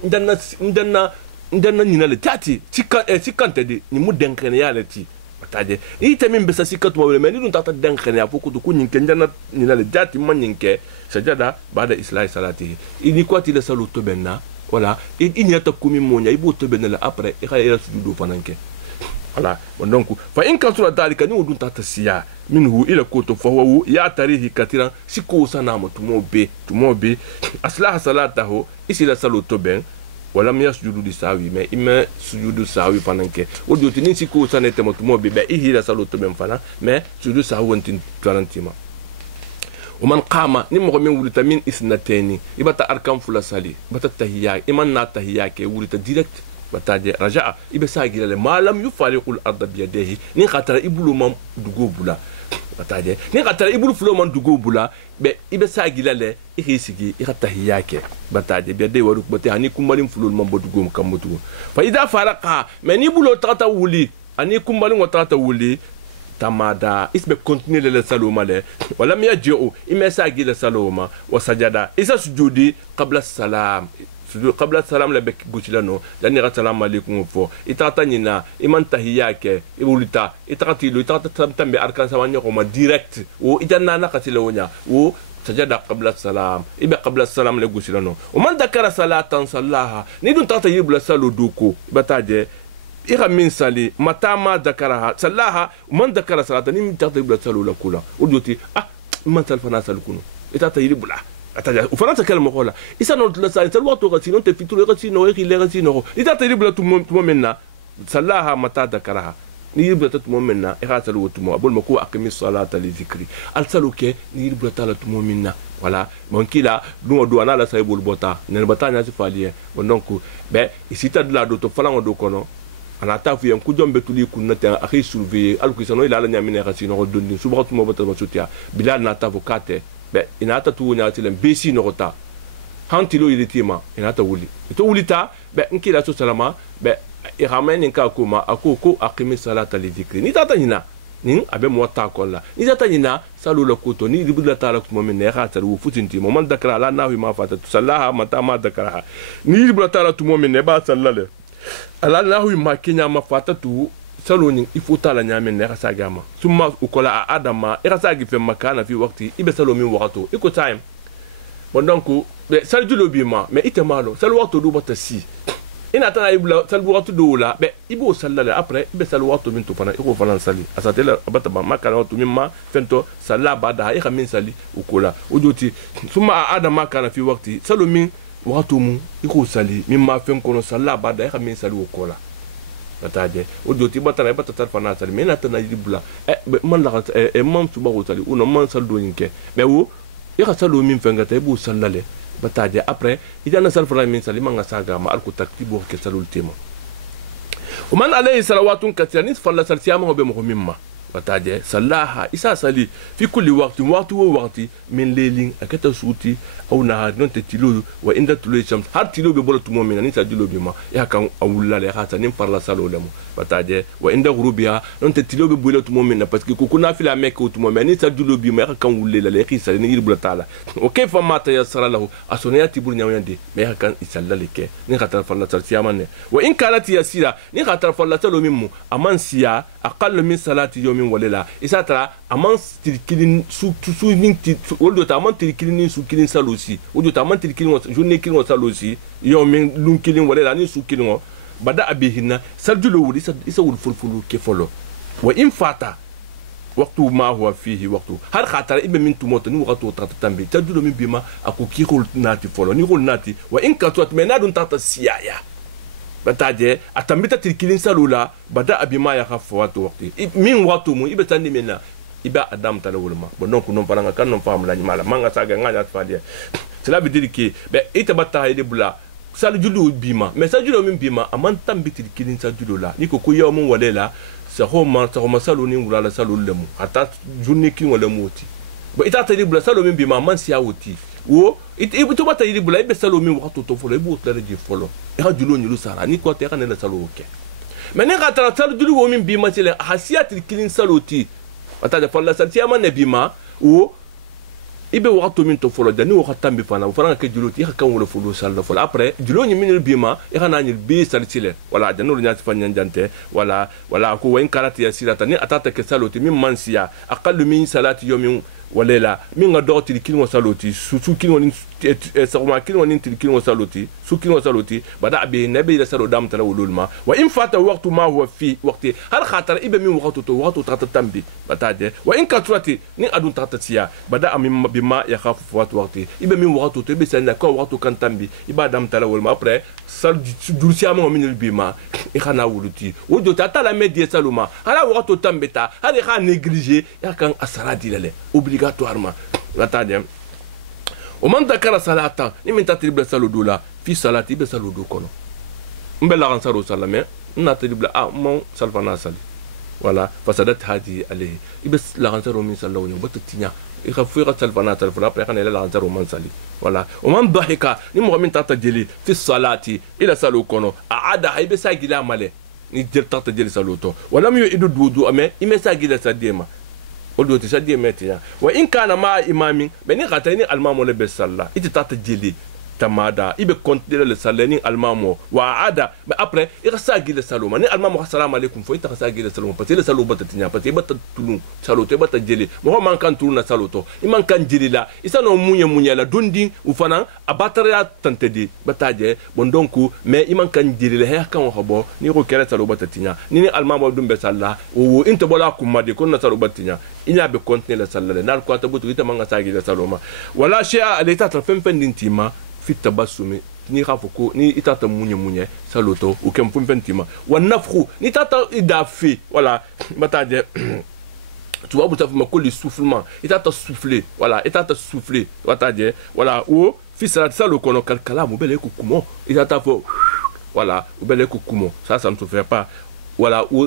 ndana ni nale chati sikante de ni mu denken ya leti bataje ite min besa sikatu wala meni dun ta denken ya fuku du nyinken dana ni nale chati man nyinke sajada bada islahi salati ini kwati le saluto benna wala ini ata kumi monya ibu to benna après ikhala sujudu fananke voilà donc fa in kasura dalika ni udun ta siya minhu ila koto fa huwa ya tarihi katira siko sana tumobe aslah salatahu isila saluto ben wala mi yasjudu di sawi mais ima sujudu sawi fananke odio tini siko sana temo tumobe be ihila saluto ben fana mais sujudu sawi wantin tarantima ومن قام نمو من ولت من اثنتين يبقى اركان فلا سالي بتا تحيا ايمان نا تحيا كي ولت ديريكت bataje raja'a ibe sagila le malam yufariqul arda biyadihi ni khatara ibulu mam dugo bula bataje ni khatara ibulu fulo man dugo bula be ibe sagila le ihisigi ihatahiyake bataje biyade waru bote hani kumalim fulo man bodugo kamutu fa idha faraqa mani bulo tata wuli ani kumalim tata wuli tamada isbe continue le saloma le wala mi yaji'u ime sagila saloma wa sajada isa sujudi qabla salam قبل السلام لبك بوشلانو لاني السلام عليكم فو اتاتانينا ايمان تحياك ايبولتا اتاتيلو اتاتام باركان سوانيو كوما دايركت و اجانا نكاتيلونيا و سجد قبل السلام ايبا قبل السلام لغوشلانو ومن ذكر صلاه صلاها ندون تاتا يبلا سالو دوكو بتاجي إيرا من سالي متى ما ذكرها صلاها ومن ذكر صلاه ني تاتا يبلا سالو لكولا ودوتي من سالفنا سالكونو اتاتا يبلا وفرنسا كلمة قولا إذا نقول لسان سلوا توقتي نون تفتو لغتي نو يخي لغتي نو إذا تريب لا تمو منا صلاها متى ذكرها نيرب لا تمو منا إخا سلوا تمو أقول مكو أقيم الصلاة لذكري السلوك نيرب لا تمو منا ولا مونكيلا دو دوانا لا سايبو البوتا نربتا ناسي فاليه ونونكو بي إسيتا دلا دو تفلان دو كونو ana ta fu yam ku jombe tuli kun na ta akhi surveiller alku sano ila la nyamine khasi no donni subatu mo bata masutia bilal na ta vokate be inata tu nya tilen besi no ta hantilo ilitima inata wuli to wulita be nkila so salama be iramene nka kuma akoko akimi salata lidikri ni tata nyina ni abe mo ta kolla ni tata nyina salu la koto ni libula ta la kuma men ya ta wu futinti mo man dakra la nawi ma fata sallaha mata ma dakra ni libula ta la tu mo men ba sallale ala nawi ma kenya ma fata tu saloni il faut tala nyame ne rasa gama summa ukola a adama e rasa gi fe makana fi wakti ibe salomi wakato iko time bon donc be saljulo bima mais ite malo sal wakto du bata si ina tana ibla sal wakto do la be ibo sallale après ibe sal wakto min to fana iko fana sali asatela bata ba makana wakto mimma fento salla bada e khamin sali ukola ujoti summa a adama kana fi wakti salomi wakto mu iko sali mimma fen kono salla bada e khamin sali ukola bataje ojoti batara batata fana sali mena tana yibula man la man suba ko sali uno man sal do yinke be wo e ka salo min fenga tay bu sallale bataje après idana sal fara min sali manga saga ma alku taktibo ke salul tema ومن عليه صلوات كثيرة فلا سلسيامه بمهمة bataje sallaha isa sali fi kulli waqti waqti min leylin akata suti aw nahar non te tilo wa inda tulu shams har tilo be bolo tumo min ni sa dilo be ma ya kan awulla le khata nim parla salo lemu bataje wa inda ghurubiha non te tilo be bolo tumo min parce que ko kuna fila mekko tumo min ni sa dilo be ma kan wulle le khisa ni yibula taala o kayfa ma tayassara lahu asoniyati bur nyawande me ya kan isallale ke ni khata falla sal siyamane wa in kanat yasira ni khata falla salo mimmu aman siya aqall min salati yawmin walela isatra aman tilkilin su ninti woldo ta aman tilkilin su kilin salosi woldo ta aman tilkilin journée kilin salosi yawmin lun kilin walela ni su kilin bada abihinna saljulo wuli isa wul fulfulu ke folo wa in fata waqtu ma huwa fihi waqtu har khatara ibe min tumoto ni waqtu tata tambi saljulo min bima aku ki khol nati folo ni khol nati wa in katwat menadun tata siyaya bataje atambita tilkilin salula bada abima ya khafu watu waqti min waqtu mu ibe tandi mena iba adam tala wulma bon donc non paranga kan non fam la mala manga saga nganya fadia cela veut dire que ben ita bata ide bula sal julu bima mais sal julu min bima aman tambiti kilin sal julu la ni ko yo mun walela sa homa salu ni ngula la salu lemu ata junni kin wala moti bo ita tadi bula salu min bima man siya wuti wo to bata ide bula ibe salu min wakto to folo ibu tala di folo e ha julu ni lu sara ni ko te kan la salu oke mais ne ga tara sal julu wo min bima tele hasiyat kilin saluti ataja falla salti amane bima wo ibe wakto min to folo dani wakata mbi fana fana ke juloti ka kan wala folo salla folo après julo ni min bima e kana ni be salti le wala dani lo nyati fanya njante wala ko wen karati ya silata ni atata ke saloti min mansiya aqallu min salati yawmin walela min ga doti kilin saloti su kilin woni sama kilin woni kilin saloti su kilin saloti bada be nabi da salo dam tala wululma wa in fata waqtu ma huwa fi waqti har khatar ibe min waqtu to waqtu tata tambi batade wa in katrati ni adun tata siya bada am bima ya khafu waqti ibe min waqtu to ibe sanna ko waqtu kan tambi iba dam tala wulma après sal dursiya mo min bima e khana wuluti wodo tata la medie saluma hala waqtu tambeta hali kha négliger ya kan asaradi lele obligatoirement batade ومن ذكر صلاة نمن تتريب لسالو لا في صلاة بسالو دو كونو مبلا عن سالو سلامة نتريب لا مو سالفنا سالي ولا فسدت هذه عليه يبس لا عن سالو من سالو نيو بتتنيا يخفيق سالفنا سالفنا بريخنا لا عن سالو من سالي ولا ومن ضحك نمو من تتجلي في الصلاة إلى سالو كونو أعاد هاي بساجي لا ماله نجر تتجلي سالو تو ولم يعيد دودو أمه يمساجي لا سديما ولو تسدي متيا وإن كان مع إمام بني قاتني المامو لبسالة إنت تاتجلي tamada ibe continuer le saleni almamo wa ada mais après il rasagi le saloma ni almamo assalamu alaikum fo ita rasagi le saloma parce que le salo batatinya parce que bata tulu saloto bata jeli mo man kan tulu na saloto iman kan jeli la isa no munye la dondi u fana abatara tantedi bataje bon donc mais iman kan jeli le kan wa bo ni ko kere salo batatinya ni almamo dumbe salla o inte bola kumade kon na salo batatinya ina be continuer le salale na ko ta butu ita man rasagi le saloma wala shay'a alita tarfem dintima في التبسم ni khafoko ni itata munye saloto ou kem pumpentima wa nafkhu ni tata idafi voilà bataje tu vois butafu makoli soufflement itata souffler voilà itata souffler bataje voilà ou fi salat salo kono kalkala mo bele ko kumo itata fo voilà ou bele ko kumo ça ne se fait pas voilà ou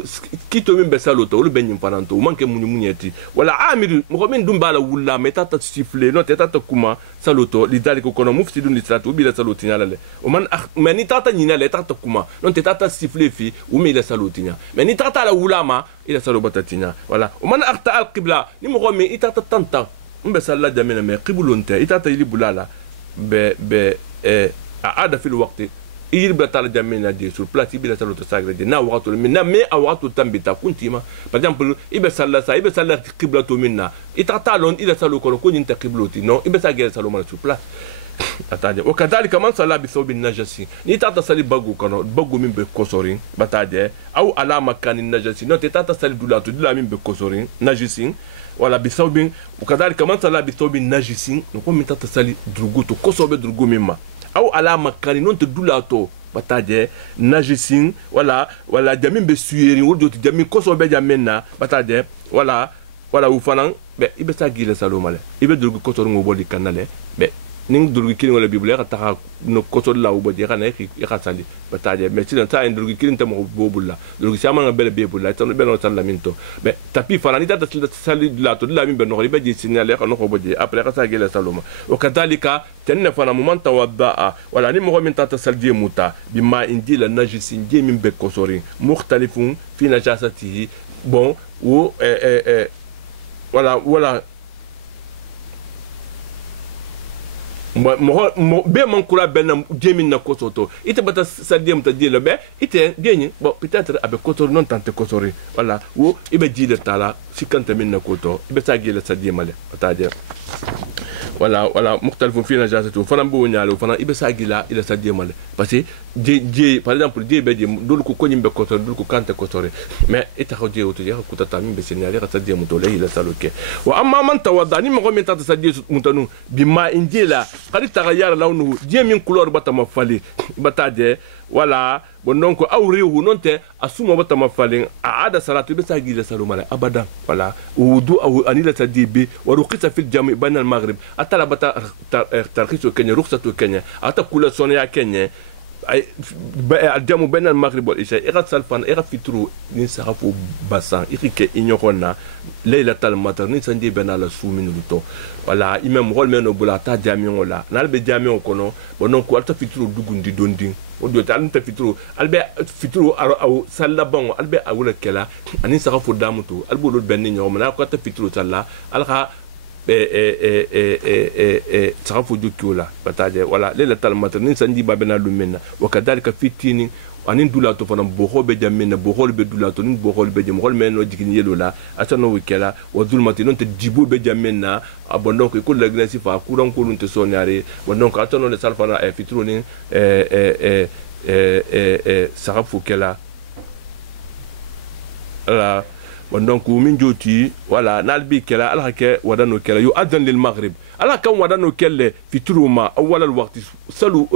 kito min besaloto ou benyim fananto ou manke munyeti voilà amir mo min dumbala wulla metata siffler no tata kuma saloto lidali ko kono mufti dun litratu ou bila salotinya lale o man mani tata nyina le tata kuma non tata siffler fi ou mi la salotinya mani tata la wulama ila salobatatina voilà o man aqta al qibla ni mo min itata tanta mbesalla jamina me qibulunte itata ili bulala be aada fil waqti il batala jamina di sur place ibila saloto sagre di na waqtu minna me awaqtu tambita kuntima par exemple ibe salla qibla to minna itata lon ila salo ko nyinta qibloti non ibe sagere salo mal sur place ataje o kadhalika man salla bi thawbin najasi ni tata sali bagu kono bagu min be kosorin bataje aw ala makanin najasi non tata sali dulatu dula min be kosorin najisin wala bi thawbin o kadhalika man salla bi thawbin najisin no ko min tata sali druguto kosobe drugu mimma aw ala makani non te dulato bataje najisin wala jamin be suyeri wodo to jamin koso be jamenna bataje wala u fanan be ibe sagile salomale ibe durgu koso ngo bodi kanale be ning durgu kilin wala bible ka ta no koso la u bodi kana e ka sali bataje me tilan ta en durgu kilin tamo bobulla durgu sama nga bele bebulla tan be no salaminto be tapi fanani ta sali la to la min be no be ji signale ka no ko bodi après ka sagile saloma o kadhalika tanna fana moment tawadda wala ni mo min ta saldi muta bima indi la najisin je min be kosori mukhtalifun fi najasatihi bon ou voilà mo be man kura benam jemin na kosoto ite bata sadiem ta dile be ite deni bon peut-être avec kotori non tante kotori voilà ou ibe dile tala sikanta min na koto ibe sa gele sa diemale bataje wala mukhtalifun fi najasatu fana bo nyaalo fana ibe sa gila ila sa diemale parce que je par exemple je be dul ko nyimbe koto dul ko kante kotore mais ita ko je oto ya ko tata min be senali ka sa diemu to ila saloke wa amma man tawadda ni mo min tata sa die mutanu bima injila qad tagayyara lawnuhu je min couleur batama fali bataje wala bon donc awrihu nonte asuma batama falin aada salatu be sa gila salumale abadan wala wudu aw anila tadibi wa ruqita fil jami' bayna al maghrib atala bata tarkhisu kenya ruqsatu kenya ata kula sonya kenya ay aljamu bayna al maghrib wal isha irat salfan irat fitru ni sarafu basan irike inyokona laylatal matar ni sandi bena la sumin luto wala imam rol meno bulata jami wala nalbe jami kono bonon ko alta fitru dugundi donding o do ta alta fitru albe fitru aw salla bon albe awula kala ani sarafu damutu albo do benni nyoma ko ta fitru salla alha sarafu jukula bataje wala laylatal matar ni sandi babena lumena wakadalika fitini anin dulato fana boho be jamena boho be dulato nin boho be jam hol men no jigini yelo la atano wikela wa zulmati non te dibo be jamena abondon ko ko lagnasi fa kuran ko lunte sonare wondon ko atano le salfana e fitro ni sarafu kela la wondon ko min joti wala nalbi kela alhake wadano kela yu adan lil maghrib ala kan wadano kelle fitru ma awwal al waqti salu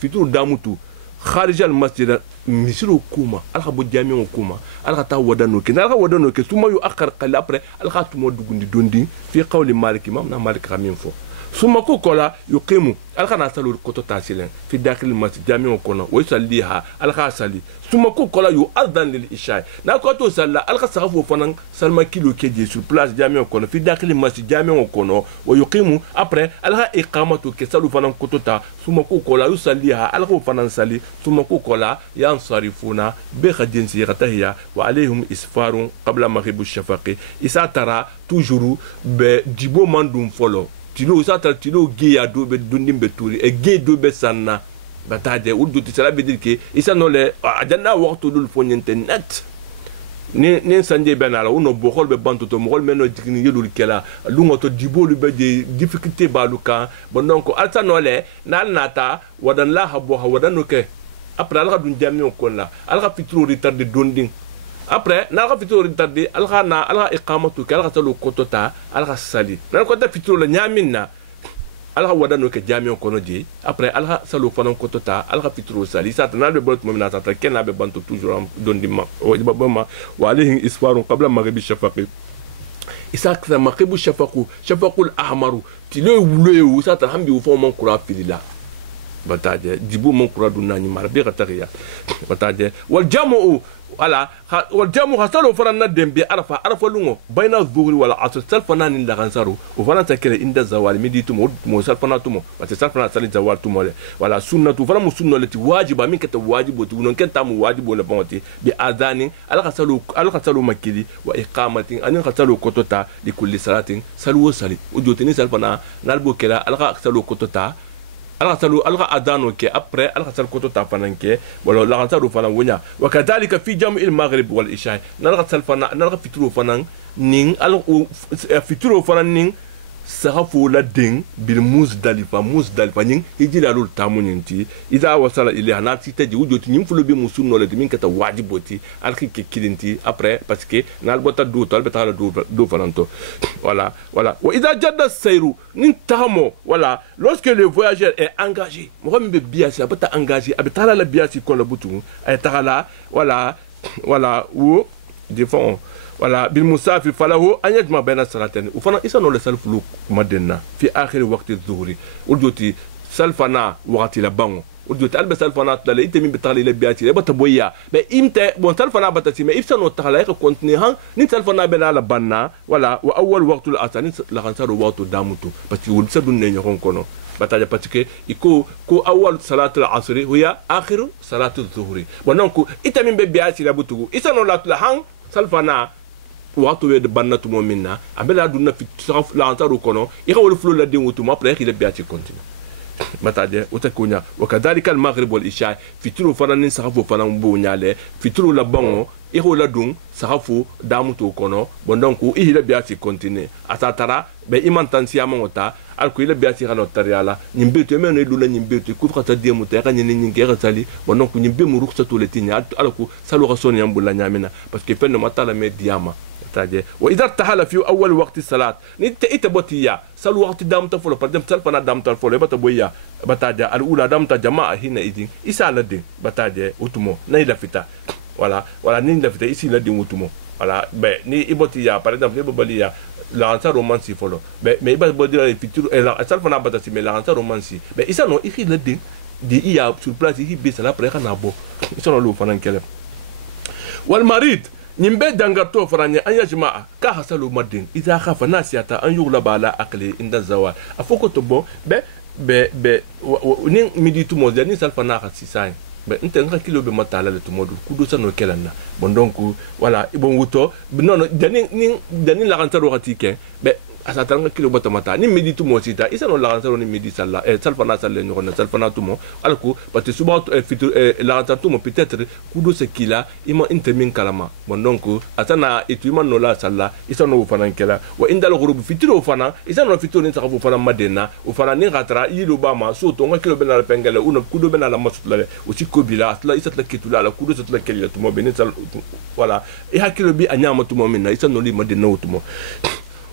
fitru damutu خارج المسجد مسيرو كوما الخا جامعو كوما الخا تا ودانو كي الخا ودانو كي ثم يؤخر قل ابري الخا تمو دوغندي دوندي في قول مالك امام مالك خامين فو ثم كوكولا يقيم الخا ناسلو كوتو تاسيلن في داخل المسجد جامعو كونا ويصليها الخا صلي ثم كوكولا يؤذن للعشاء ناكوتو صلى الخا صافو فنان سلما كيلو كيجي sur place جامعو كونا في داخل المسجد جامعو كونا ويقيم ابري الخا اقامته كسلو فنان كوتوتا ثم كوكولا يصليها الخا فنان صلي ثم كوكولا ينصرفون بخدين سيغتهيا وعليهم اسفار قبل مغيب الشفق إسا ترى toujours بديبو ماندوم فولو tilo usata tilo ge ya do be dundim be turi e ge do be sanna bataje uddu tisala be dirke isa no le ajanna waqtu dul fonyente net ni sanje benala uno bokhol be banto mo gol meno dikini yelul kela lungo to dibolu be de difficulté baluka bon donc alta no le nal nata wadan la habo wadan ke après alga dun jami on la alga fitro retardé donding après nalga fitro retardé alga na alga iqamatu kala talo kotota alga sali nan ko da fitro la nyaminna alga wadano ke jami on kono di après alga salo fanan kotota alga fitro sali sa tan be bot momina ta ken be banto toujours dondima o babama wa alayhi isfarun qabla maghribi shafaqi isak sa maghribu shafaqul ahmaru tilo wulo sa tan hambi fo mon kura filila bataje dibu mon kura dunna ni marbe katariya bataje wal jamu wala wal jamu hasalo faranna dembe arafa lungo bayna dhuhri wal asr salfana ni la gansaru o fana takele inda zawal miditu mo salfana tumo parce salfana sali zawal tumo wala sunnatu fana musunno lati wajiba min kata wajibo tu non kenta mu wajibo le bonti bi adani al khasalu makili wa iqamatin an khasalu kotota li kulli salatin salu sali o jotini salfana nalbo kela al khasalu kotota alga adano ke après alga sal koto ta fananke wala la gansaru fanan wonya wa kadhalika fi jam'il maghrib wal isha nalga sal fanan nalga fitru fanan ning al fitru fanan ning sahafu la ding bil muzdalifa ning hijira lul tamuninti iza wasala ila hanati taji wujoti nim fulo be musunno le min kata wajiboti alki ke kilinti après parce que nal bota do tol beta la do fananto voilà wa iza jadda sayru nin tamo voilà lorsque le voyageur est engagé mo be biasi abata engagé abata la biasi kon la butu ay taala voilà ou des fonds voilà بالمسافر فله ان يجمع بين الصلاتين وفنا اسنو لسلفلو مدنا في اخر وقت الظهر ودوتي سلفنا وقت لبان ودوتي البس سلفنا تلا انت من بتالي لبياتي بتبويا امتى بون سلفنا بتسي ما افسنو تخلا كونتني ها ني سلفنا بنا لبنا ولا واول وقت الاذان لا غنسرو وقت دامتو بس ولسدون نيون كونو بتاجا باتيكي يكو اول صلاه العصر هي اخر صلاه الظهر ونكو انت من بياتي لبتو اسنو لا تلهان سلفنا wato we de bannatu mo minna abela dunna fi la antaru kono ika wol flo la de wutu mo après il est biati continue bataje utakunya wakadhalika al-maghrib wal isha fitru fananin sahafu fanan bunyale fitru la bango iko la dun sahafu damu to kono bon donc ihila biati continue atatara be imantansi amongota alko ila biati kana tariala nyimbeto meno idula nyimbeto ku fata diemu ta kanya nyingera tali bon donc nyimbe mu ruksa to letinya alko salu rasoni yambula nyamina parce que fenno matala me diama تاجي واذا ارتحل في اول وقت الصلاه نت اتبوتيا سال وقت دام تفلو par exemple سال فنا دام تفلو بتبويا بتاجا الاولى دام جماعه هنا اذن اسال الدين بتاجا اوتمو نيلا فتا ولا نيلا فتا اسي الدين اوتمو ولا ni ibotiya par exemple ne bobalia la ansa romansi folo mais iba bodira picture la sal fana batasi mais la ansa romansi mais isa no ikhi الدين di iya sur place ikhi be sala après kana bo isa no lu fana kele wal marid نيمبي دانغاتو فراني ان يا جماعه كا حصلوا مدين اذا خاف الناس يتا ان يغلب على عقله عند الزوال افوكو تبو ب نين ميدي تو مودي ني سالفنا خسيساي انت نغا كيلو بمتالا لتمودو كودو سانو كيلنا بون دونك ولا بون ووتو نون داني لا رانتو راتيكي asatanga kilo bata mata ni midi tumo sita isa no la ransaro ni midi salla salfana salle no na salfana tumo alko parce suba fitu la ransaro tumo peut-être kudo se kila ima intermin kalama bon donc atana etuima no la salla isa no fana kala wa indal ghurub fitiro fana isa no fitiro ni sakafu fana madena o fana ni gatra yilo bama so to nga kilo benala pengale una kudo benala masutla aussi kobila atla isa tla kitula la kudo tla kila tumo benin sal voilà e hakilo bi anyama tumo minna isa no li madena tumo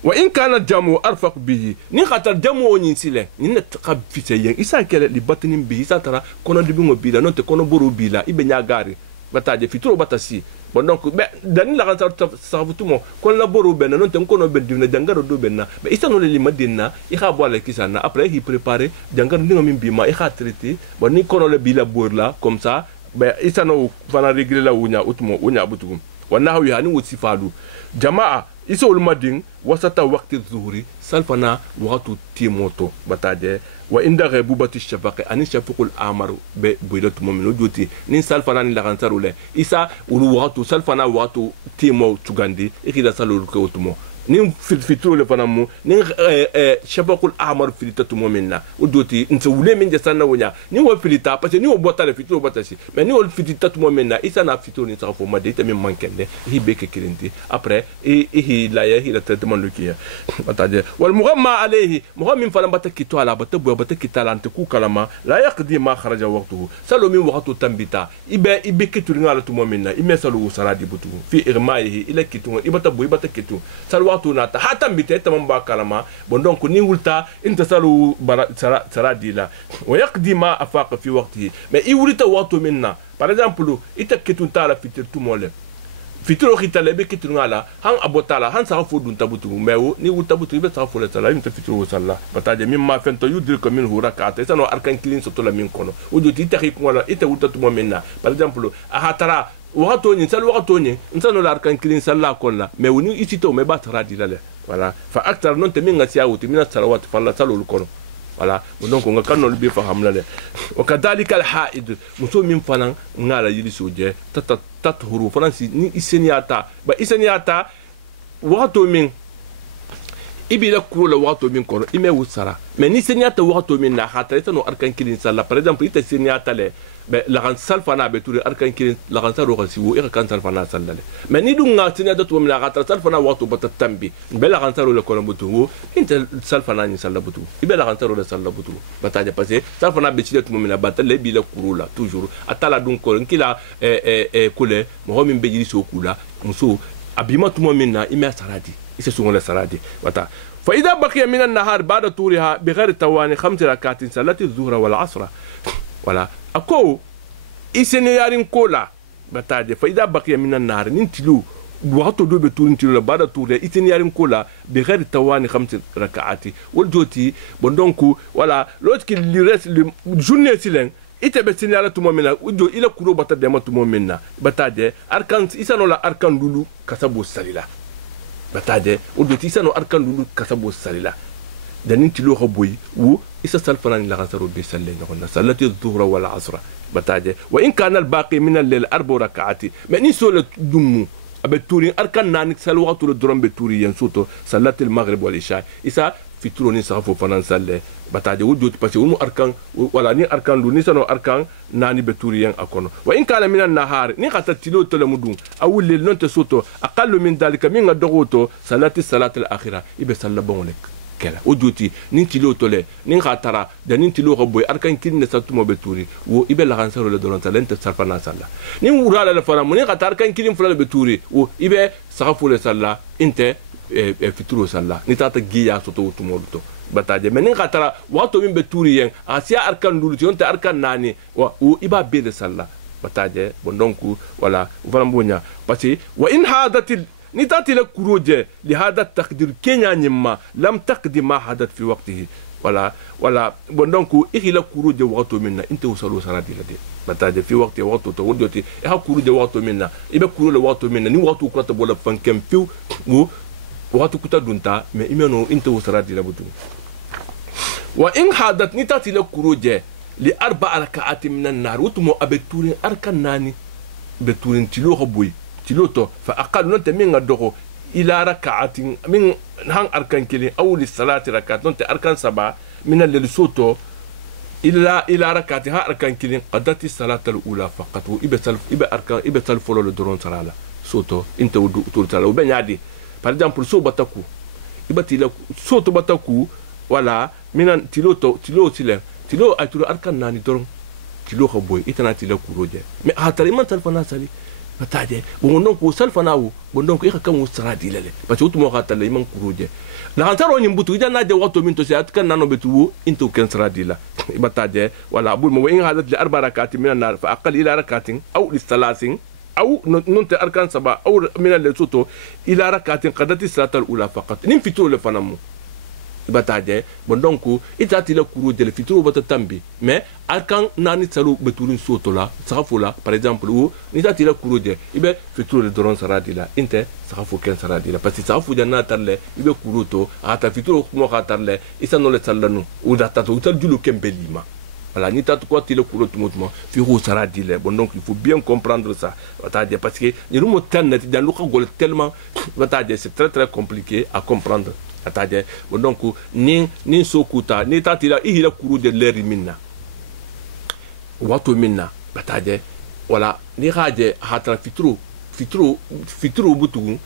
وإن كان الجمو أرفق به نخاطر جمو نينسيله نتقب في سيين إسا كلا لبطن به إسا ترى كنا دبيمو بيلا نونت كنا برو بيلا إبنيا غاري بتاجي في ترو بتاسي bon donc dani la rantar sabutumo kon la boru ben non tem kono ben divna jangaro do benna be isano le lima dinna i kha boale kisana après il préparer jangaro ndinga min bima i kha traiter bon ni kono le bila bor la comme ça be isano fana régler la wunya utmo wunya butukum wana hawi hani wutsifadu jamaa isol madin wasata waqti dhuhri salfana waqtu timoto bataje wa inda ghaibubati shafaqi ani shafaqul amaru be boydatu momino joti ni salfana ni lagantarule isa ulu waqtu salfana waqtu timo tugandi ikida salul ko tumo ni fitro le fanamu ni shafaqul amar filitatu momina udoti nse wule min jasana wonya ni wo filita parce que ni wo bota le fitro batasi mais ni wo filitatu momina isa na fitro ni sa fo made te min mankende hibe ke kirinti après hi la ya hi la traitement lukiya bataje wal mughamma alayhi mughammin falam batakito ala batabu batakita ante ku kalama la yaqdi ma kharaja waqtuhu salo min waqtu tambita ibe kituringa la tu momina imesalu saradi butu fi irmaihi ila kitu ibatabu ibatakitu salwa tunata hata mbite tamamba kalama bon donc ni wulta inta salu saradila wa yaqdi ma afaqa fi waqtihi mais i wulita waqtu minna par exemple ita kitunta la fitir tumole fitiro khitale be kitunala han abotala han sa fo dun tabutu mewo ni wulta butu be sa fo la sala imta fitiro sala bataje mimma fento yudri ko min hurakata sano arkan kilin so to la min kono wujoti taxi ko wala ita wulta tumo minna par exemple ahatara وقتو نسال وقتو نسال الاركان كلين سلا كلها ما وني يسيتو ما باترا دي لا voilà فاكثر نون تمين غسياوتي من الصلوات فلا صلوا الكون voilà donc on كانوا بي فهم لا وكذلك الحائض مسو من فلان ngala yili soje tathuru franci ni iseniata ba iseniata وقتو من ibila kula waqto min kono ime wusara mais ni seniata waqto min na khata no arkan kilin sala par exemple ita seniata le be la kan salfana be turi arkan kilin la kan saro khasi wo kan salfana sallale mais ni dunga seniata to min na khata salfana waqto batatambi be la kan saro le kono butu inta salfana ni salla butu ibe la kan saro le salla butu bataja passé salfana be tilet mo min na batale bila kurula toujours atala dun ko kila kule mo min be jiri so kula muso abima to mo min na ime saradi يسون السرادي وتا فإذا بقي من النهار بعد طولها بغير تواني 5 ركعات صلاة الظهر والعصر ولا أكو إسنيارين كولا بتاعي فإذا بقي من النهار ننتلو وقت دو بتور نتلو بعد طولها إسنيارين كولا بغير تواني 5 ركعات والجوتي بندونكو ولا لوتك اللي رس جوني سيلين ite be signala tumo mena ujo ila kuro bata dema tumo mena bataje arkan isano la arkan lulu kasabo salila bataje udoti isano arkan lulu kasabo salila danin tilo khoboy wo isa salfana la gasaro be salle ngona salati adh-dhuhra wal 'asra bataje wa in kana al-baqi min al-layl 4 rak'ati mani solat dumu abe turin arkan nanik sal waqtu le drum be turi yan soto salati al-maghrib wal isha isa fitro ni safo fanan salle bataje wujud parce que arkan wala ni arkan lu ni sano arkan nani beturiyen akono wa in kana minan nahar ni khata tilo to lamudun awul lil non te soto aqallu min dalika min dogoto salati al akhirah ibe sallabon lek kela wujuti ni tilo to le ni khatara da ni tilo ko boy arkan kin ne satumo beturi wo ibe la gansaro le donon talente sarfana salla ni wurala la fara ni khatar kan kin fulal beturi wo ibe sahafu le salla inte fituro salla ni tata giya soto tumoluto bataje men khatara wato min be turi yen asia arkan luluti on te arkan nani wa iba be de salla bataje bon donc wala vraiment parce que wa in hadatil ni tati la kuroje li hada taqdir kenya nyimma lam taqdi ma hadat fi waqtihi wala bon donc ihila kuroje wato minna inte usalu saradi la de bataje fi waqti wato to wondoti ha kuroje wato minna ibe kuro le wato minna ni wato ko ta bola fankem fiu waqtu kuta dunta me imeno inte usaradi la butu wa in hadat ni tati la kuroje li arba rak'at min an-nar wutumo abeturin arkan nani beturin tilo hoboy tilo to fa aqal nonte min ngadoko ila rak'atin min han arkan kili aw li salati rak'at nonte arkan saba min al-soto ila rak'ati ha arkan kili qadati salata al-ula faqat ibe arkan ibe salfolo le doron sarala soto inte wudu turtala u benyadi par exemple so bataku ibati la soto bataku wala minan tilo atulu arkan nani doron tilo ko boy itana tilo kuroje mais hatari man salfana sali bataje bon donc ko salfana wu bon donc ika kan usra dilale parce que tumo hatale man kuroje la hantaro nyimbutu idana de wato min to se atkan nano betu into kan sra dila bataje wala bul mo in hadat li arba rakati minan nar fa aqal ila rakatin aw li salasin أو ننت أركان سبعة أو من اللي صوته إلى ركعة قدرت الصلاة الأولى فقط نيم فيتور لفنامو بتاعه بندونكو إذا تلا كرو جل فيتور بتتامبي ما أركان ناني سلو بتورين صوته لا سخافولا par exemple ou إذا تلا كرو جل يبقى فيتور الدرون سراديلا أنت سخافو كان سراديلا بس سخافو جنات ترلا يبقى كرو تو هذا فيتور مو خاطرلا إذا نقول سلانو وده تاتو تلجلو كم بليما. Voilà, ni tatu quoi tile couro tout mouvement, firo sera dit bon donc il faut bien comprendre ça. Parce que nous sommes dans le cas tellement, c'est très très compliqué à comprendre. Bon donc ni sokuta ni tati la ihila couro de l'air minna. Wato minna, voilà, ni rade hatra fitro butu,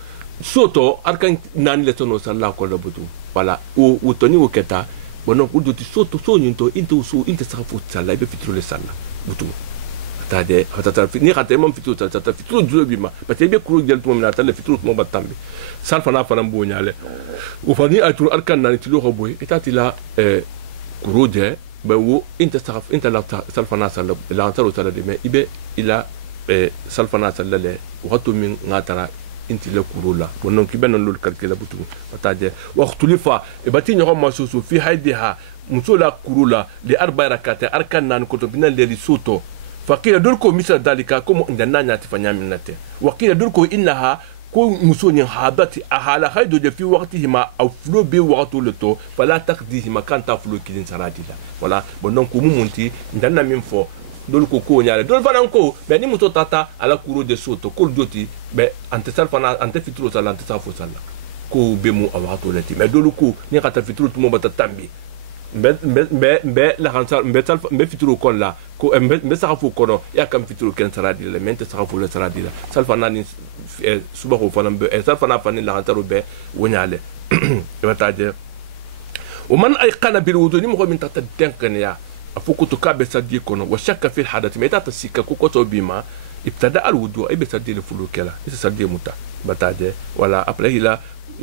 soto arkan nani le tono sala ko le butu. Voilà, ou toni ou keta. Bon donc on dit soto soninto into safu sala ibe fitro le sala butu atade hatata ni khate mom fitro tata fitro dulobima pate be kuro gel to mena tale fitro mo batambe salfa na fana mbonyale o fani atru arkan nan tilo hoboy etati la kuro de be wo inte saf inte la salfa na sala la antaro sala de me ibe ila salfa na sala le wato min ngatara inti le kurula bonon ki benon lol calcula butu bataje waqtu lifa e bati nyoro masusu fi haidiha musola kurula li arba rakata arkan nan ko to binal le soto fakira dol ko misal dalika ko ndana nyati fanya minate wakira dol ko innaha ko musoni habati ahala haido de fi waqtihima aw flo be waqtu le to fala taqdihima kanta flo kilin saradila wala bonon ko mumunti ndana min fo dol ko nyaale dol fanan ko be ni muto tata ala kuro de soto ko joti be ante salfana ante fitro sala ante safo sala ko be mu awato leti me dol ko ni kata fitro to mo bata tambi be la hansal be salfa be fitro ko la ko be safo ko no ya kam fitro ken saradi le mente safo le saradi la salfana ni suba ko fanan be salfana fani la hantaro be wonyaale e bataje o man ay qana bil wudu ni mo ko min tata denkan ya afuku tukabe sadie kono wa shakka fi alhadath meta tasika kukoto bima ibtada alwudu ibe sadie le fulukela isa sadie muta bataje wala après ila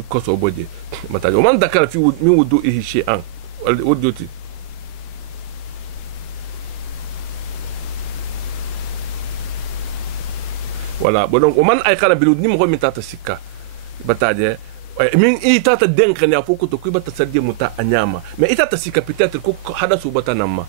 koso bodje bataje man dakara fi min wudu ihi shay'an wuduti wala bon man ay kana bilu ni mo meta tasika bataje min itata denkane afuku to kuibata sadie muta anyama mais itata sika peut-être ko hada su bata namma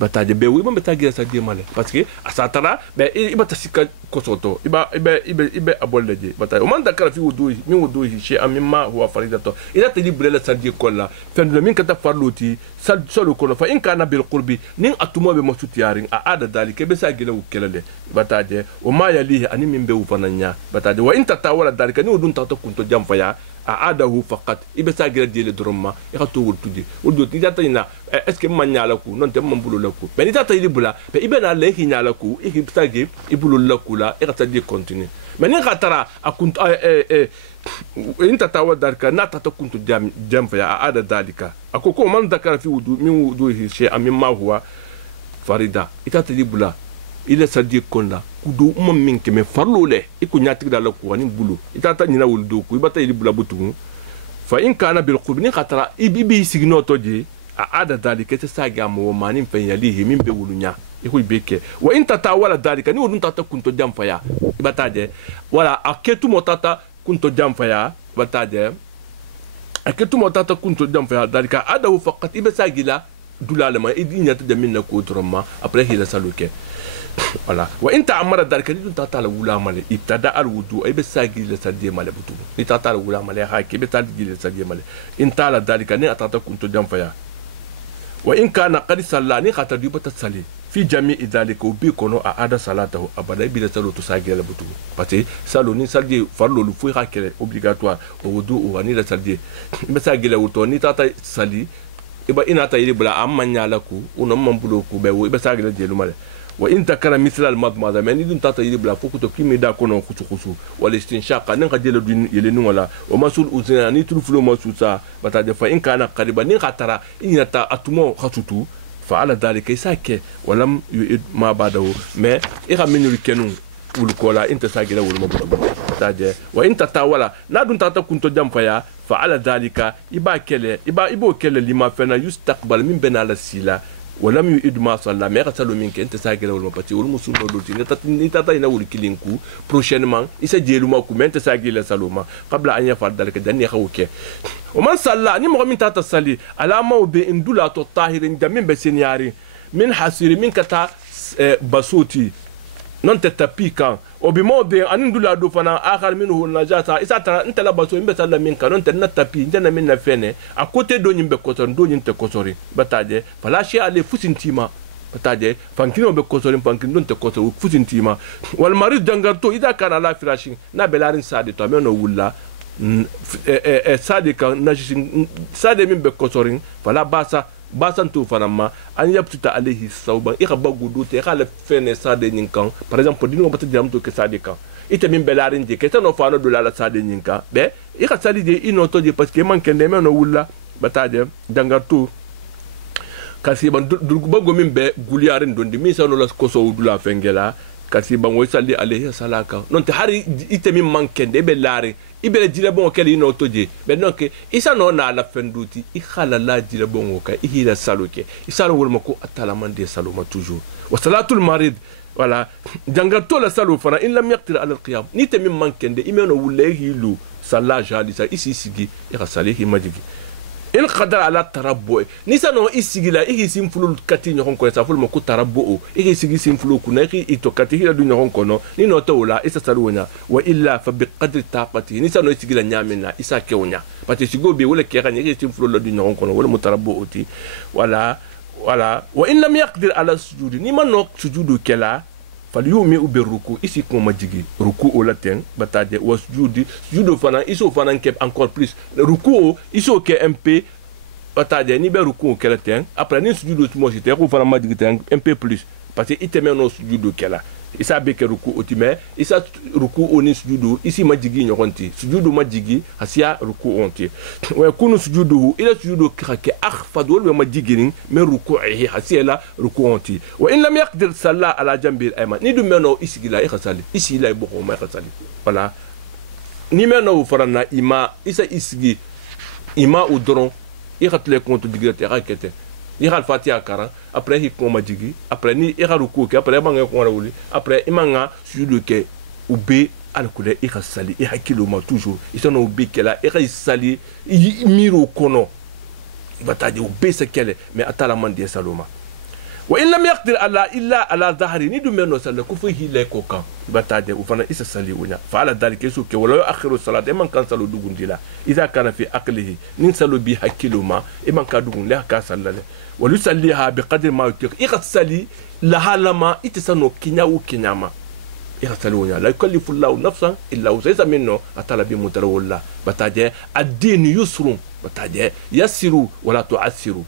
bataje be wi mo beta gira sadie male parce que asatara be ibata sika kosoto ibe abolleje bataje o man dakara fi wudu min wudu shi amimma huwa faridato ila talibre la sadie kolla fendu min kata farloti salo kono fa in kana bil qurbi nin atumo be mosuti yarin a ada dalike be sa gila wukelale bataje o ma yalihi ani min be wufananya bataje wa in tatawala dalika ni wudun tato kunto jamfaya أعاده فقط إبسا غير دي لدرما يخطو ولتدي ولدو نتا تينا اسكي ما نيالكو نونت ما بولو لكو بني تا تيلي بلا بيبنا الله نيالكو إبسا غي يبولو لكو لا يخطا دي كونتيني من خاطر أكنت انت تاود ذلك نتا كنت جام فيا أعاد ذلك أكو من ذكر في وضوء من وضوءه شيء مما هو فريدا إتا تيلي بلا إلى سدي كوندا kudo min ke me farlo le iko nyati da la ko ni bulu itata nyina wul do ko ibata ili bula butu fa in kana bil qubni khatara ibi signo toje a ada dalika ta saga mo manin fa yalihi min be wulunya iko beke wa in tata wala dalika ni wudun tata kunto jamfa ya ibata je wala aketu motata kunto jamfa ya ibata je aketu motata kunto jamfa ya dalika ada faqat ibasagila dulalama idi nyata de minna ko drama après hila saluke voilà wa inta amara dalika ni tata la wula male ibtada al wudu ay besagi le sadie male butu ni tata la wula male ha ke betadi le sadie male inta la dalika ni atata kunto jamfa ya wa in kana qad sallani khata dibata sali fi jami'i dalika bi kono a ada salatahu abada bi salo to sagi la butu parce que salo ni sadie farlo lu fu hakele obligatoire o wudu o ni la sadie besagi la wuto ni tata sali iba inata yiri bula amanya laku uno mambulo ku be wo besagi la jelu male wa inta kana misla al madmada men idun tata yiri bla foku to kimi da kono khusu wala istinshaqa nan khadela dun yele nu wala wa masul uzina ni tulfulo masusa bata de fa in kana qariban ni khatara inata atumo khatutu fa ala dalika isake walam yuid ma badahu mais ira minul kenu wul kola inta sagira wul mabudu taje wa inta tawala na dun tata kunto jamfa ya fa ala dalika ibo kele lima fena yustaqbal min benala sila ولم يؤد ما صلى ما يغسل منك انت ساغل ولا باتي ولا مسلم دولتي نتا ina wul kilinku prochainement isa jelu ma ku mente sagila saloma qabla an yafal dalika dan yakhawke ومن صلى ni mo min tata sali ala mawdi indula to tahirin jamin besenyari min hasir min kata basuti non te tapika وبموضع أن ندلا دوفنا آخر منه النجاسة إذا ترى أنت لا بسوا إن بسلا منك أنت نتابي أنت نمنا فينه أكوتي دوني بكسر دوني أنت كسري بتاجي فلا شيء عليه فسنتيما بتاجي فانكينو بكسرين فانكين دون تكسر فسنتيما والمريض جنگرتو إذا كان على فراشين نبلارين سادي تامينو ولا سادي كان نجسين سادي من بكسرين فلا باسا basantu fanama an yabtuta alayhi sauban ika bagudu te kala fene sade nyinkan par exemple dinu bata jamto ke sade kan ite min belarin je ke tano fano do la sade nyinka be ika sali je inoto je parce que man kende me no wulla bataje dangatu kasi ban bago min be guliarin dondi mi sano la koso wudula fengela kasi ban way sali alayhi salaka non te hari ite min man kende be lari ibele jile bon kele ino toje be donc isa no na la fenduti I khala la jile bon ka ihila saluke isalo wol mako atala man de saluma toujours wa salatul marid wala jangato la salu fana in lam yaqtir ala alqiyam ni te min mankende imeno wulehi lu salla jalisa isi sigi ira salihi majigi in qadara ala tarabbu ni sano isigi la ihi simfulu kati nyon ko sa fulu mako tarabbu ihi sigi simfulu kunaki itokati hila du nyon ko no ni no tawla isa salunya wa illa fa bi qadri taqati ni sano isigi la nyamina isa kewnya pati sigo be wala kera ni ihi simfulu la du nyon ko no wala mutarabbu oti wala wa in lam yaqdir ala sujudi ni manno sujudu kela falyumi ubiruku isi ko majigi ruku o latin bataje wa sujudu fana iso fana ke encore plus ruku iso ke mp bataje ni be ruku kela ten après ni sujudu mo jite ko fana majigi ten mp plus parce que iteme no sujudu kela isa be ke ruku otime isa ruku oni sujudu isi majigi nyokonti sujudu majigi hasia ruku onti wa kunu sujudu ila sujudu kake akhfad wal majigi min ruku'ihi hasia ruku onti wa in lam yaqdir salla ala jambi al-ayman ni dum meno isi gila ikhsali isi la boko ma ikhsali voilà ni meno farana ima isa isigi ima udron ikhatle kontu digate rakete ni hal fatia kara après hi ko majigi après ni iraruku ke après manga ko rawuli après imanga sujudu ke ube alkule ikhsali ihakilo ma toujours isano ube kela ikhsali miro kono bataji ube sekele mais atala mandi saloma wa in lam yaqdir ala illa ala dhahri ni dumeno sala kufu hile koka bataje ufana isa sali unya fa ala dalika suke wala akhiru salat man kan salu dugundila idha kana fi aqlihi nin salu bi hakiluma man ka dugun la ka salale wal yusalliha bi qadri ma yutiq iqsali la halama itisano kinya u kinyama يغسلون لا يكلف الله نفسا الا وسعها منه اتلا بمتر ولا بتاجي الدين يسر بتاجي يسروا ولا تعسروا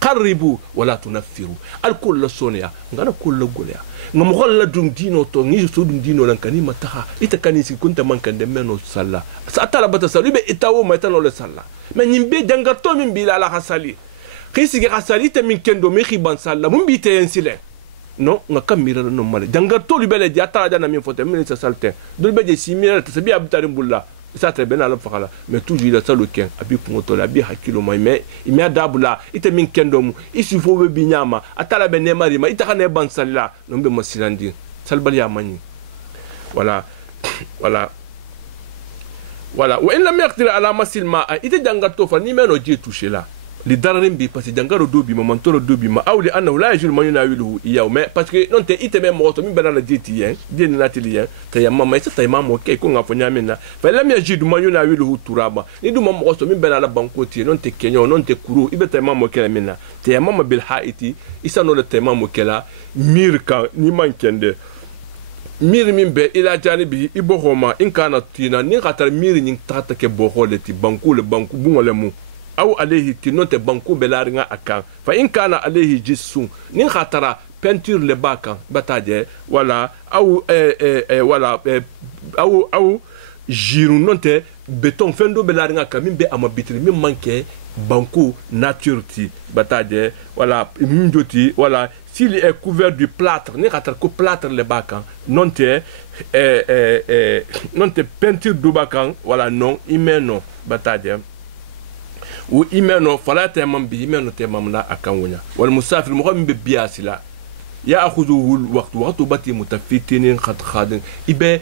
قربوا ولا تنفروا الكل سونيا ngana كل غوليا ngam dum dino to ngi so dum dino lan kanima taha ita kanisi kunta mankande meno salla atala bata salu be itawo maitano le salla mais nyimbe jangato min bila la hasali kisi ga hasali te min kendo mi khiban salla mun bi te yensile non nga kamira no male jangato lu bele jata dana min fote min sa salte dul be je simira te sabi abtarim bulla ça très bien ala fakala mais toujours il a ça le ken abi kumoto la bi hakilo mais il m'a dabula ite min kendo mu isi fo be binyama atala be ne mari ma ita kana ban salla no be masilandi salbal ya mani voilà voilà voilà wa in lam yaqdir ala masil ma ite jangato fa ni meno je toucher là li dararin bi parce que jangaro dobi ma mantoro dobi ma awli annahu la yajul man yunawiluhu iyaw mais parce que non te ite même moto min bana jeti yen je ni natili te yamma mais ta imam ok ko ngafo nyamina fa lam yajid man yunawiluhu turaba ni du mam moto min bana la bankoti non te kenyo non te kuru ibe ta imam ok minna te yamma bil haiti isa no le te imam ok la mirka ni mankende mir min be ila janibi ibohoma in kana tina ni khatar mir ni tata ke bohole ti banku le banku bungole mu أو عليه تنوت بانكو بلارنا أكان فإن كان عليه جسم نين خطرة peinture le baka bataje wala wala au jiru nonte béton fendo belaringa kamimbe amabitri mi manke banco nature ti bataje wala mjoti wala s'il est couvert du plâtre ne katar ko plâtre le baka nonte nonte peinture du baka wala non imeno bataje ou imeno fala temam bi imeno temam la akanwunya wal musafir mo be biasila ya akhuzuhu waqtu bati mutafitinin khadin ibe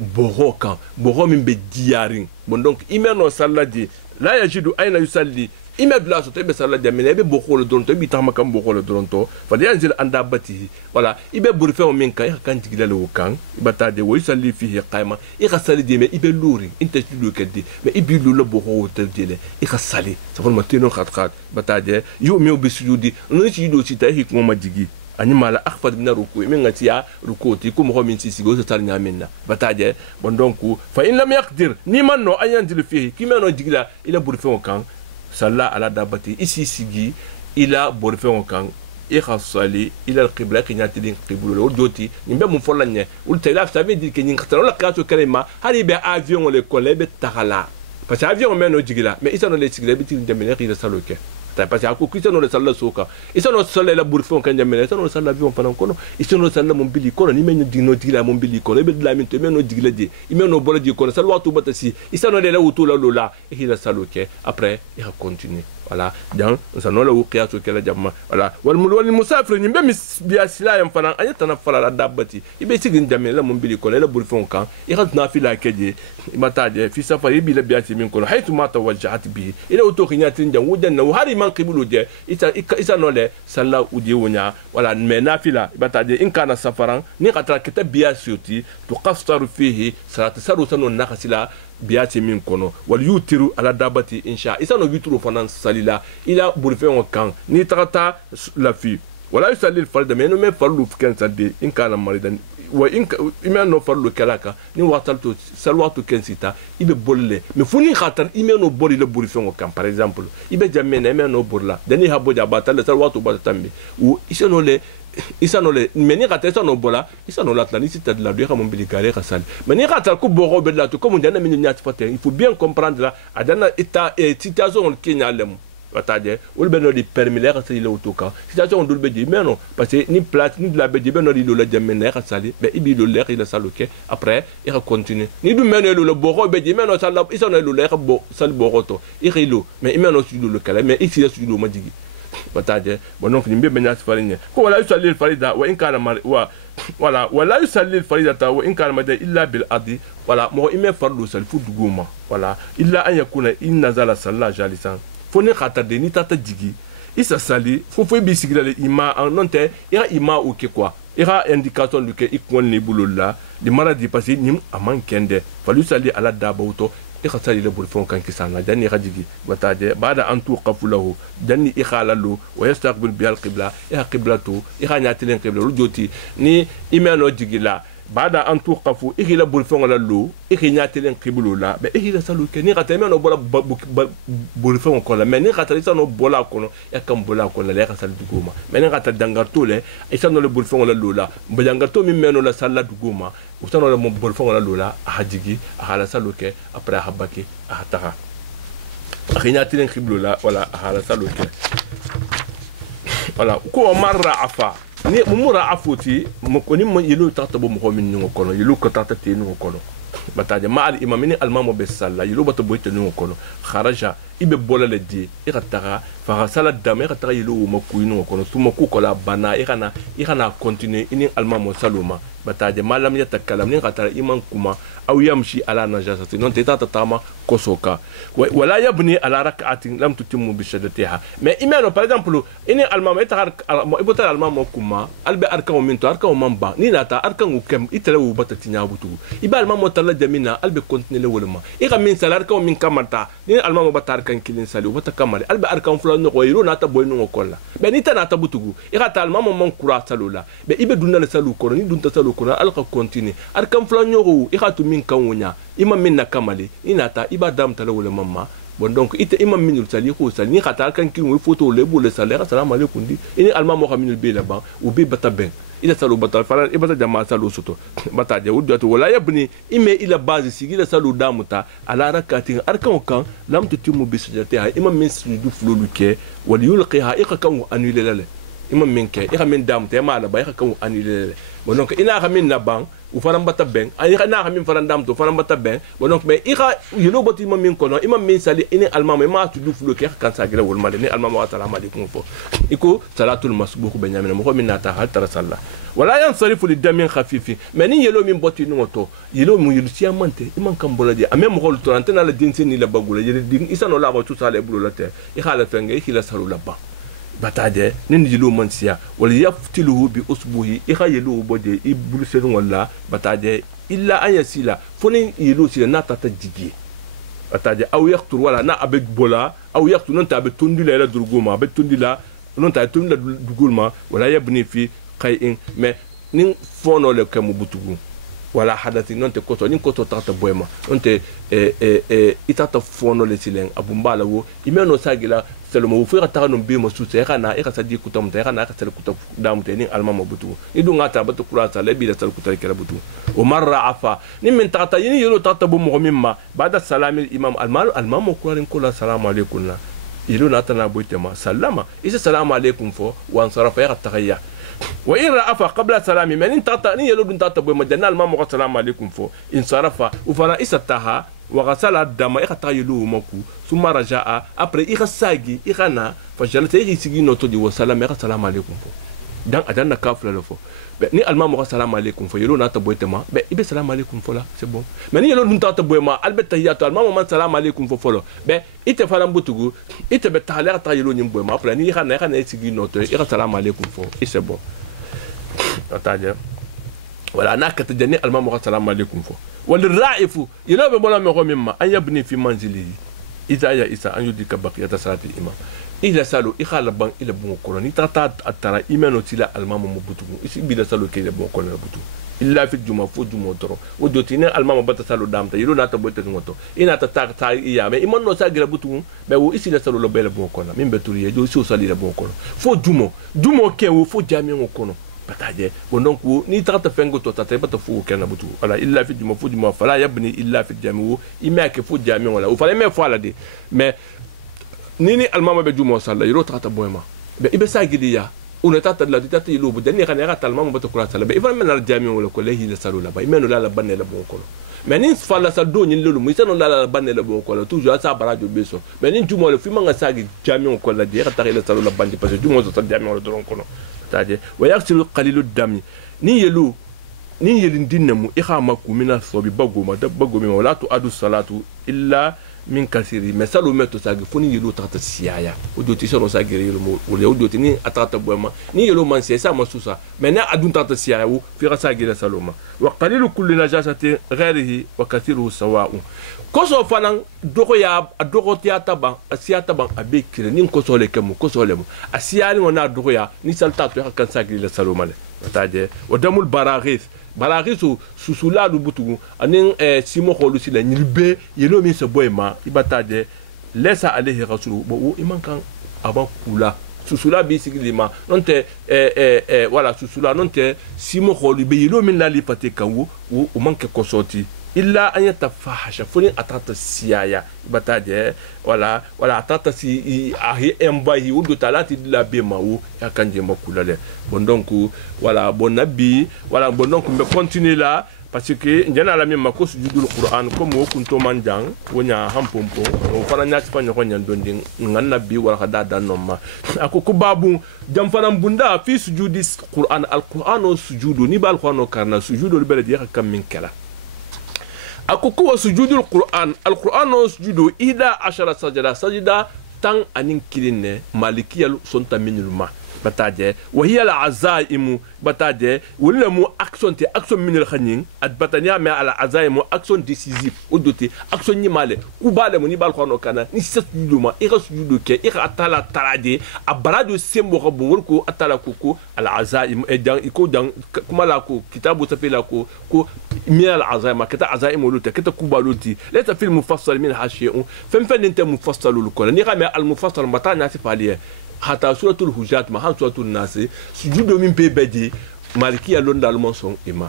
borokan boro min be diarin bon donc imeno sallaji la yajidu ayna yusalli ime bla so tebe sallaji amene be bokolo dronto bi tama kam bokolo dronto fali yanzil anda bati voilà ibe burfe o min kay kan tigilale o kan batade wo yusalli fihi qaima ikhasali di me ibe luri inte tudu keddi me ibi lu le boko tedile ikhasali sa fon matino khat batade yo me obi sujudi no ci do ci tay hikmo majigi ani mala akhfad min ruku min ngati ya rukuti kum ho min sisi go tar nyamenna bataje bon donc fa in lam yaqdir ni man no ayanzil fihi kimeno digila ila burfe o kan salla ala dabati isi sigi ila borfe on kan ikhasali ila alqibla kinyati din qiblu lo joti nimbe mun folanye ul tayla ça veut dire que nyin khatalo la kaso kalima hari be avion le coller be takala parce que avion meno jigila mais isa no le sigila be tin demene ila saloke ta parce que ko isa no le salla soka isa no salla la borfe on kan demene isa no salla avion fanan kono isa no salla mon bili kono ni men dino jigila mon bili kono be la min to meno jigila di imeno bolo di kono salwa to batasi isa no le la wutu la lola ila saloke après il va continuer voilà donc ça non la wuqiya to kala jamma voilà wal musafir ni be biya sila yam fanan ayata na fala la dabati ibe sigin jamé la mon bili kono la borfe on kan il va na fila keje mataje fi safari bi la biya min kono haythu ma tawajjahat bi ila wutu khinatin jam wudan na hari man qibulu je isa no le salla udi wonya voilà mais nafila bataje in kana safaran ni qatra kitab biya suti tuqassaru fihi salat saru sanu nakhsila biati min kono wal yutiru ala dabati insha isa no yuturu fanan salila ila burfe on kan ni tata la fi wala yusalli al farda men me farlu fikan sadde in kana maridan wa in imeno farlu kalaka ni watalto salwatu kensita ibe bolle me funi khatar imeno boli le burfe on kan par exemple ibe jamme ne imeno borla dani haboja batal salwatu batatambe ou isa no le isa no le meni katesa no bola isa no latla ni sita de la deux mon bilikare kasal meni katal ku boro be la to comme on dit na mini nyati fate il faut bien comprendre là adana état situation Kenya lem wataje ul beno di permis ka sali le autoka situation dul be di mais non parce que ni place ni de la be di beno di la jamene ka sali be ibi lo le il saloke après il va continuer ni du meno le boro be di meno sala isa no le bo sal boroto il lo mais il meno sur le kala mais ici sur le majigi bataje bon donc nimbe benya sifarinya ko wala yusalli al farida wa in kana wa wala wala yusalli al farida wa in kana mada illa bil adi wala mo ime fardu sal fuduguma wala illa an yakuna in nazala salla jalisan foni khata de ni tata jigi isa sali fo bi sigila le ima en nonte ira ima o ke quoi ira indication du ke ikon ni bulola di maradi passé nim aman kende falu sali ala dabauto ikhasali le burfon kan kisana dani khajigi bataje bada an tuqafu lahu dani ikhalalu wa yastaqbil bi al qibla ya qiblatu ikhanyati len qibla joti ni imeno jigila bada an tuqafu ihila burfon la lu ihinya telen qiblu la be ihila salu ke ni gata meno bola burfon ko la men ni gata isa no bola ko no ya kam bola ko la ka sal duguma men ni gata dangarto le isa no le burfon la lu la be dangarto mi meno la sal duguma usano le burfon la lu la hajigi hala salu ke après habaki ahataha ihinya telen qiblu la wala hala salu ke wala ko marra afa ni mumura afuti mukoni mo yilu tata bo mo min ngo kono yilu ko tata te ngo kono bataje ma al imamini al mamu be salla yilu bato bo te ngo kono kharaja ibe bola le di iratara fa sala dame iratara yilu mo ku ngo kono tuma ku kola bana ikana continue ini al mamu saluma bataje malam yatakalam ni qatara iman kuma aw yamshi ala najasati non te tata tama kosoka wala yabni ala rak'atin lam tutimmu bi shaddatiha mais imano par exemple ini almama itar ibota almama kuma albe arkan min to arkan mamba ni nata arkan ukem itale u batati nyabutu iba almama tala jamina albe continue le wolma ira min salar kan min kamata ni almama batar kan kilin sali u bata kamale albe arkan fulan no yiro nata boyno ngokolla be ni tanata butugu ira ta almama man kura salula be ibe dunna salu ko ni dunta salu ko alka continue arkan fulan no ira tu min kan wonya imam min na kamale inata iba dam tala wala mamma bon donc ite imam min sali ko sali ni khata kan kin wi photo le bole sali assalamu alaykum di ini alma mo xaminu be la ba u be bata ben ila salu bata fara ibata jama salu soto bata je wudatu wala yabni ime ila base sigila salu damuta ala rakatin arkan kan lam tutimu bi sujatiha imam min sujudu fululu ke wal yulqiha iqkan anule lale imam min ke iqa min damuta ma la ba iqkan anule lale bon donc ina xamin na bang u faram bata ben ay na xamin faram dam to faram bata ben bon donc mais ira yelo boti imam min kono imam min sali ini almama ma tu du flo ke kan sa gira wol mal ni almama wa salamu alaykum fo iko salatul masbuq benyamin mo min nata hal tara salla wala yansarifu lidamin khafifi mais ni yelo min boti no to yelo mu yulu ci amante imam kam bola di amem mo hol to antena la dinse ni la bagula yele din isano la ba tu sale bulu la te i khala fenge i khila salu la ba bataje nin yilu mansiya wal yaftiluhu bi usbuhi i khayelu bode i bulu selu wala bataje illa an yasila foni yilu sila nata ta jigi bataje aw yaqtur wala na abek bola aw yaqtur non ta be tundila la durguma be tundila non ta tundila dugulma wala yabni fi qay'in mais nin fono le kamu butugu wala hadathi non te koto nin koto tata boema non te itata fono le silen abumbala wo imeno sagila seulement vous ferez ta non bien mo sute kana e ka sadi kutam ta kana ka sel kutam dam te ni alma mo butu ni du ngata batu kura sa le bi la sel kutam kala butu o marra afa ni min tata yini yelo tata bo mo mimma bada salam imam alma mo kurin kula salamu alaykum la yelo nata na boitema salama isa salamu alaykum fo wa ansarafa ya tahiyya wa in rafa qabla salami man in tata ni yelo dun tata bo mo janna alma mo salamu alaykum fo in sarafa u fana isa taha وغسل الدم يختايلو مكو ثم رجع après irasagi irana fajalata irisigi noto di wassalam ya salam alaykum fo dan adanna kafla lo fo ni alma mo salam alaykum fo yelo nata boytema be ibe salam alaykum fo la c'est bon mais ni yelo dun tata boyma albeta yato alma mo salam alaykum fo fo lo be ite falam butugu ite be tahala ta yelo nyim boyma après ni irana isigi noto ira salam alaykum fo c'est bon ataja wala nakata jani alma mo salam alaykum fo والرائف يلو بولا ميغو مما ان يبني في منزله اذا يا اسا ان يديك بقيه صلاه الامام اذا سالو اخال بان الى بون كولوني تاتا اترى ايمانو تيلا المام مبوتو اسي بيدا سالو كي بون كولوني بوتو الا في الجمعه فو جمعه درو ودوتينا المام بتا سالو دامتا يلو ناتا بوتو موتو انا تاتا تا يا مي ايمان نو ساغرا بوتو مي و اسي لا سالو لو بيل بون كولوني من بتوري جو سو سالي لا بون كولوني فو جمعه كي و فو جامي كولوني bataje bon donc ni tata fengo to tata bata fu kana butu wala illa fi juma fu juma fala yabni illa fi jami ima ke fu jami wala u fala me fu ala de mais nini almama be juma sala yiro tata boyma be ibe sagidiya una tata la tata yilu bu dani kana rata almama bata kula sala be ifa men al jami wala ko lehi la salula ba imenu la banne la bon ko mais ni fala sa do nyin lolu mu sano la banne la bon ko toujours sa barajo beso mais ni juma le fi manga sagi jami ko la de rata la salula bandi parce que juma to jami wala don ko taje wa yaksilu qalilu dami ni yelu ni yelin dinnamu ikhama ku mina sobi bagoma da bagomi wala tu adu salatu illa min kasiri mesalu meto sagi foni yelu tata siaya o do ti soro sagi yelu mo o do ti ni atata boema ni yelu man sa masusa mena adun tata siaya wo fi sagi la saloma wa qalilu kulli najasati ghairihi wa kathiruhu sawa'u koso fanan dogo ya dogo tiata ban asiata ban abekire nin koso le kemu koso le mu asiali ngona dogo ya ni salta to kan sagi la saloma le bataje o damul baraghis baragiso susula du butu anin simo kholu sila nyilbe yelo mi se boyma ibataje lesa alayhi rasulu bo iman kan aba kula susula bi sigilima nonte voilà susula nonte simo kholu be yelo min lali pate kanwu o manke kosoti illa an yatafahasha funi atata siyaya ibataje voilà atata si ahi embahi ou de talati de la bemaou ya kanje makula le bon donc voilà bon nabi voilà bon donc me continuer là parce que njana la même mako sujudul Qur'an comme wo kunto manjang wonya hampompo o fana nyati pa nyoko nyandonding ngan nabi wala kada danoma akoko babu jam fana bunda fi sujudis Qur'an al Qur'an o sujudu ni bal Qur'an o karna sujudu beladi ya kam min kala akoko wa sujudul Qur'an al Qur'an o sujudu ida ashara sajida tan anin kiline malikiyal sonta minulma bataje wa hiya al azaimu bataje wala mu action te action minul khanin at batania ma al azaimu action décisive odote action ni male ku bale mu ni bal khono kana ni sesuduma ira sujudu ke ira atala talade abarado sembo ko bon ko atala koko al azaimu e dan iko dan kuma la ko kitabu tafila ko من العزائم كتا عزائم ولوتا كتا كوبالوتي لا تفيل مفصل من هالشيء فين انت مفصل الكل نيغا المفصل متى ناس فاليه حتى سوره الحجات ما سوره الناس سجود من بيبدي مالكيه لون دالمونسون اما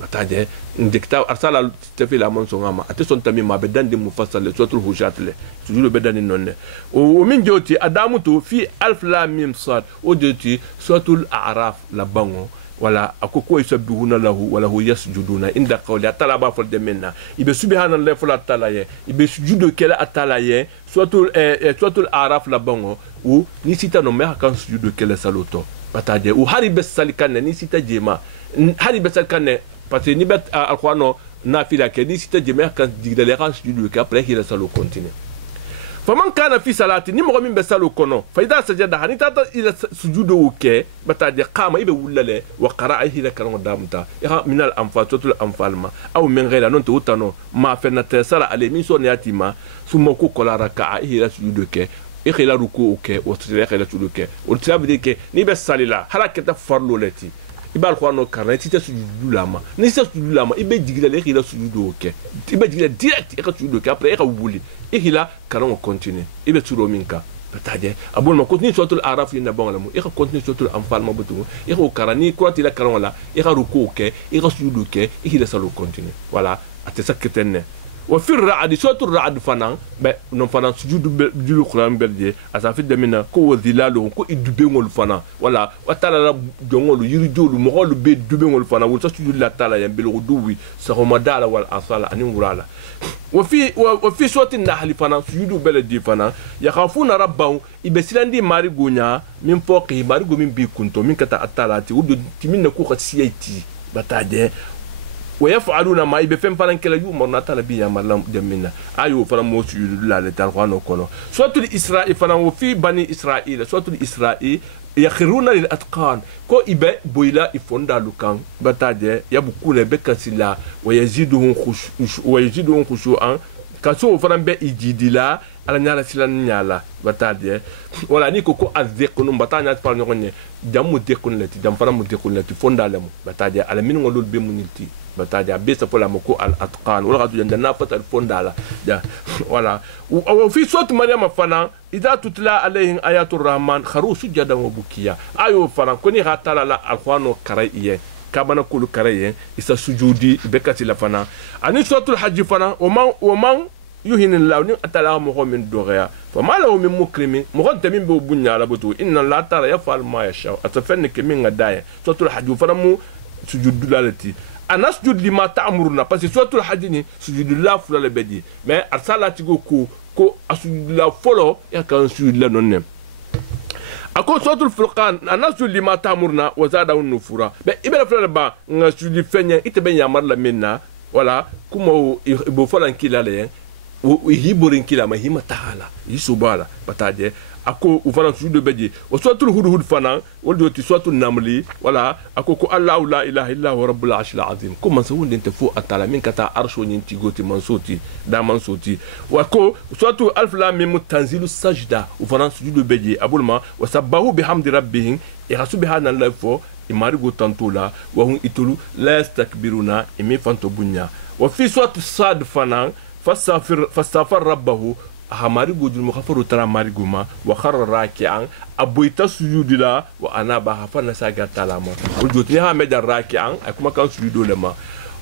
متى ديكتا ارسل تفيل امونسون اما اتسون تامي ما بدان دي مفصل سوره الحجات له سجود بدان نون ومن جوتي ادامتو في الف لام ميم صاد ودوتي سوره الاعراف لبانو wala akoko yusabihuna lahu wala hu yasjuduna inda qawli atalaba fol de menna ibe subhanallahi fol atalaye ibe sujudu kala atalaye suratul araf la bango ou ni sita no me kan sujudu kala saloto bataje ou haribe salikane ni sita jema haribe salikane parce ni bet alqurano nafila ke ni sita jema kan digdale kan sujudu ke après il salo continue فمن كان في صلاه نيمغو من بسالو كونو فاذا سجد حنيتا الى سجوده وكي بتاجي قام يبه ولله وقرا الى كلام دامتا من الانفال توتل الانفال ما او من غير نون توتانو ما فنت سرا على من سونياتي ما ثم كو كلا ركع الى سجوده كي اخلا ركوع كي وتريخ الى سجوده كي وتسابدي كي ني بساللا حركه فرلو لتي ibal ko no karna tita sujudu lama ni sa sujudu lama ibe digila le khila sujudu oke ibe digila direct e ka sujudu ke après e ka wuli e khila karon continue ibe turo minka bataje abul ma continue suratul araf ni bon la mo e ka continue suratul anfal ma butu e ko karani ko tila karon la e ka ruku ke e ka sujudu ke e khila salo continue voilà atesa ketenne وفي الرعد سورة الرعد فنان نون فنان سجود جل القرآن بلدي أسافر دمنا كو ذلاله كو إدبيون الفنان ولا وتعالى جونغول يرجول مغول بيد دبيون الفنان وتسجد لا تعالى ينبل غدوي سرمدال والأصال أن ورالا وفي سورة النحل فنان سجود بلدي فنان يخافون ربهم يبسلان دي ماري غونيا من فوقه ماري غو من بيكونتو من كتا أتالاتي ودو تمين كو خسيتي بتاجي ويفعلون ما يبفهم فلان كلا يوم مرنا تلبي يا مرلم جمينا أيوة فلان موسى يدل على تلقانو كله سورة الإسرائيل فلان وفي بني إسرائيل سورة الإسرائيل يخرون للأتقان كو إبا بويلا يفوندا لوكان بتاجي يبكون بكسلا ويزيدهم خشوعا كسو فلان بيجيدلا على نيالا سلا نيالا بتاجي ولا نيكو كو أذكرون بتاجي فلان يقولني جامو ديكون لتي جام فلان مديكون لتي فوندا لهم بتاجي على مين نقول بمنيتي بتاجي بيس فلا مكو الأتقان ولا غادي جندنا فتر فوندا لا ولا وفي صوت مريم فلان إذا تتلى عليهم آيات الرحمن خروا سجدا وبكيا أيوة فلان كوني هاتلا لا القرآن كريه كابنا كل كريه إذا سجودي بكتي لفنا أني صوت الحج فلان ومن يهين الله ني أتلا مخو من دوريا فما له من مكرم مخون تمين بوبنيا على بتو إن الله تعالى يفعل ما يشاء أتفنك من غدايا صوت الحج فلان مو سجود لالتي أنا سجود لما تأمرنا بس صوت الحج ني سجود الله فلا بدي mais أرسل تيجو ko asujudila folo ya kan sujudila nonne ako suratul furqan anasu lima tamurna wa zada nufura be ibela fala ba nga sujudi fenya itebe yamar la minna wala kuma ibo falan kilale o hiborin kila ma hima taala yisubala bataje ako ufana sujudu beji wa suratul hudhud fana woldo ti suratul namli wala ako ko allah la ilaha illa huwa rabbul arshil azim ko man sawun dente fu atala min kata arsho nyin ti goti mansoti da mansoti wa ko suratul alf lam mim tanzilu sajda ufana sujudu beji abulma wa sabbahu bihamdi rabbihim ya subhanallahi fo imarigo tantula wa hum itulu la yastakbiruna imi fanto bunya wa fi surat sad fanan fastafar rabbahu hamarigo dul mukhafaru tara mariguma wa kharra raki'an aboita sujudila wa anaba hafana saga talama wujutni ha medar raki'an akuma kan sujudo lema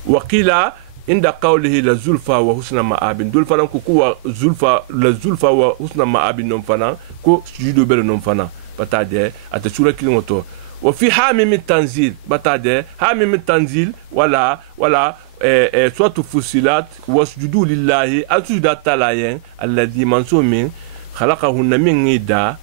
wa qila inda qawlihi la zulfa wa husna ma'abin dul fanan ko kuwa zulfa la zulfa wa husna ma'abin non fanan ko sujudo bele non fanan batade ata sura kilimoto wa fi hamim tanzil batade hamim tanzil wala soit fusilat wasjudu lillahi asujuda talayen alladhi mansumin khalaqahunna min ida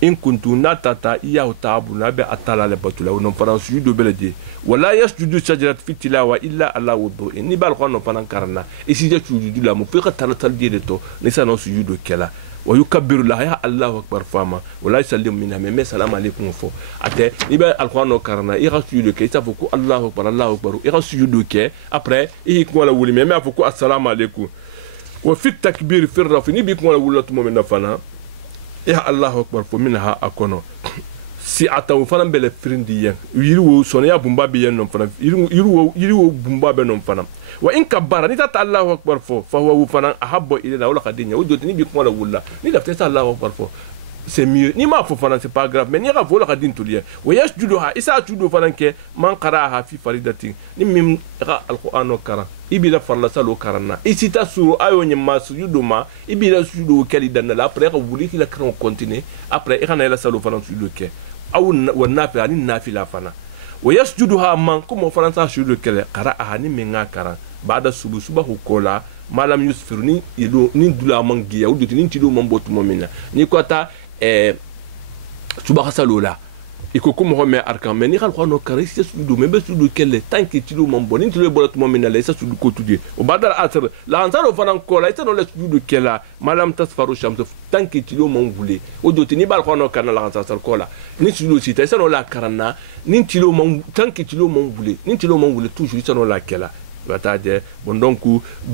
in kuntu natata iyahu ta'abuna bi atala batula non fanan sujudu beledi wala yasjudu shajarat fi tilawa illa ala wudu ni bal khono fanan karna isi je sujudu la mu fi qatala taldi to ni sanon sujudu kala wa yukabbiru la ya Allahu akbar fama wala yusallimu minha mais salam alaykum fo ate ni ba alquran karna i sujudu ke sa fuku Allahu akbar i sujudu ke après i ko la wuli mais fuku assalamu alaykum wa fi takbir fi rafi ni bi ko la wulatu mo min fana ya Allahu akbar fo minha akono si ataw fana bele frindi yen yiriwo sonya bumba bi yen non fana yiriwo bumba be non fana wa in kabbara ni tata Allahu akbar fo fa huwa fana ahabbu ilayna wala qadinya wujud ni bi ko la wulla ni dafta ta Allahu akbar fo c'est mieux ni ma fo fana c'est pas grave mais ni ra fo la qadin tuliya wa yasjuduha isa tudu fana ke man qara'aha fi faridati ni mim ra alquran kara ibila farla salo karana isita suru ayo nyima sujudu ma ibila sujudu kali dan la après wuli ki la kran continuer après ikana la salo fana sujudu ke aw wa nafila ni nafila fana wa yasjuduha man kuma fana sa sujudu kele qara'aha ni minga kara bada subuhu kola malam yusfiru ni ido ni dula mangiya udu ni tido mambotu momina ni kota subaha salola iko kuma ho me arkan me ni khal khono kare ci sudu me be sudu kelle tanki tido mambo ni tido bolatu momina la sa sudu ko tudie o badal asr la ansaro fanan kola ita no la sudu kella malam tasfaru shamsu tanki tido mambule udu ni bal khono kana la ansar kola ni tido ci ta sa no la karana ni tido mam tanki tido mambule ni tido mambule toujours sa no la kella batade bon donc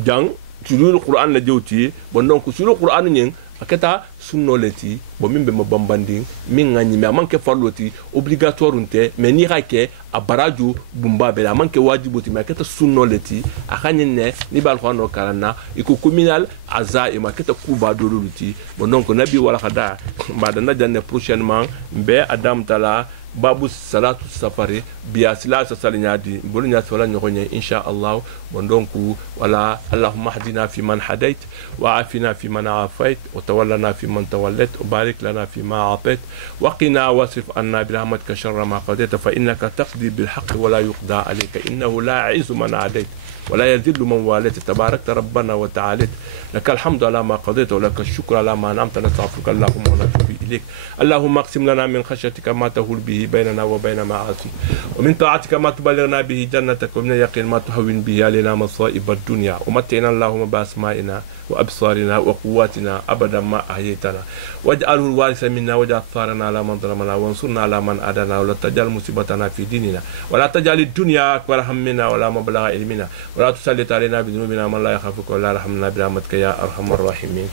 jang tulul qur'an la jewti bon donc sur qur'an nyen akata sunno leti bon mimbe mo bambandi min ngani me manke farloti obligatoire unte mais ni rake abaraju bumba be la manke wajibuti me akata sunno leti akanyne ni bal khono karana iko communal azai makata kuba doluluti bon donc nabi wala khada bada na janne prochainement be adam tala babu salatu safari biya sila sa salinyadi bolunya sola nyonya insha Allah bondonku wala Allahumma hadina fi man hadait wa afina fi man afait wa tawallana fi man tawallat wa barik lana fi ma atait wa qina wasrif anna bi rahmatika sharra ma qadait fa innaka taqdi bil haqq wa la yuqda alayka innahu la ya'izu man adait ولا يذل من واليت تباركت ربنا وتعالى لك الحمد على ما قضيت ولك الشكر على ما انعمت نستغفرك اللهم ونتوب اليك اللهم اقسم لنا من خشيتك ما تهول به بيننا وبين معاصيك ومن طاعتك ما تبلغنا به جنتك ومن اليقين ما تهون به علينا مصائب الدنيا ومتعنا اللهم باسمائنا وابصارنا وقواتنا ابدا ما احييتنا واجعله الوارث منا واجعل ثارنا على من ظلمنا وانصرنا على من عادانا ولا تجعل مصيبتنا في ديننا ولا تجعل الدنيا اكبر همنا ولا مبلغ علمنا ولا تسلط علينا بذنوبنا من لا يخافك ولا يرحمنا برحمتك يا ارحم الراحمين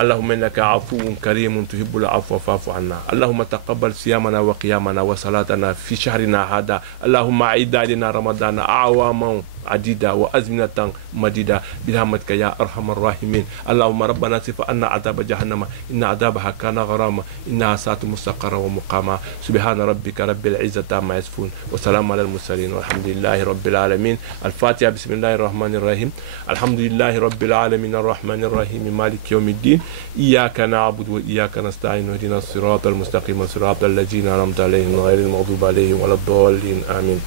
اللهم انك عفو كريم تحب العفو فاعف عنا اللهم تقبل صيامنا وقيامنا وصلاتنا في شهرنا هذا اللهم اعد علينا رمضان اعواما عديدة وأزمنة مديدة برحمتك يا أرحم الراحمين اللهم ربنا صف عنا عذاب جهنم إن عذابها كان غراما إنها ساءت مستقرا ومقاما سبحان ربك رب العزة عما يصفون وسلام على المرسلين والحمد لله رب العالمين الفاتحة بسم الله الرحمن الرحيم الحمد لله رب العالمين الرحمن الرحيم مالك يوم الدين إياك نعبد وإياك نستعين واهدنا الصراط المستقيم صراط الذين أنعمت عليهم غير المغضوب عليهم ولا الضالين آمين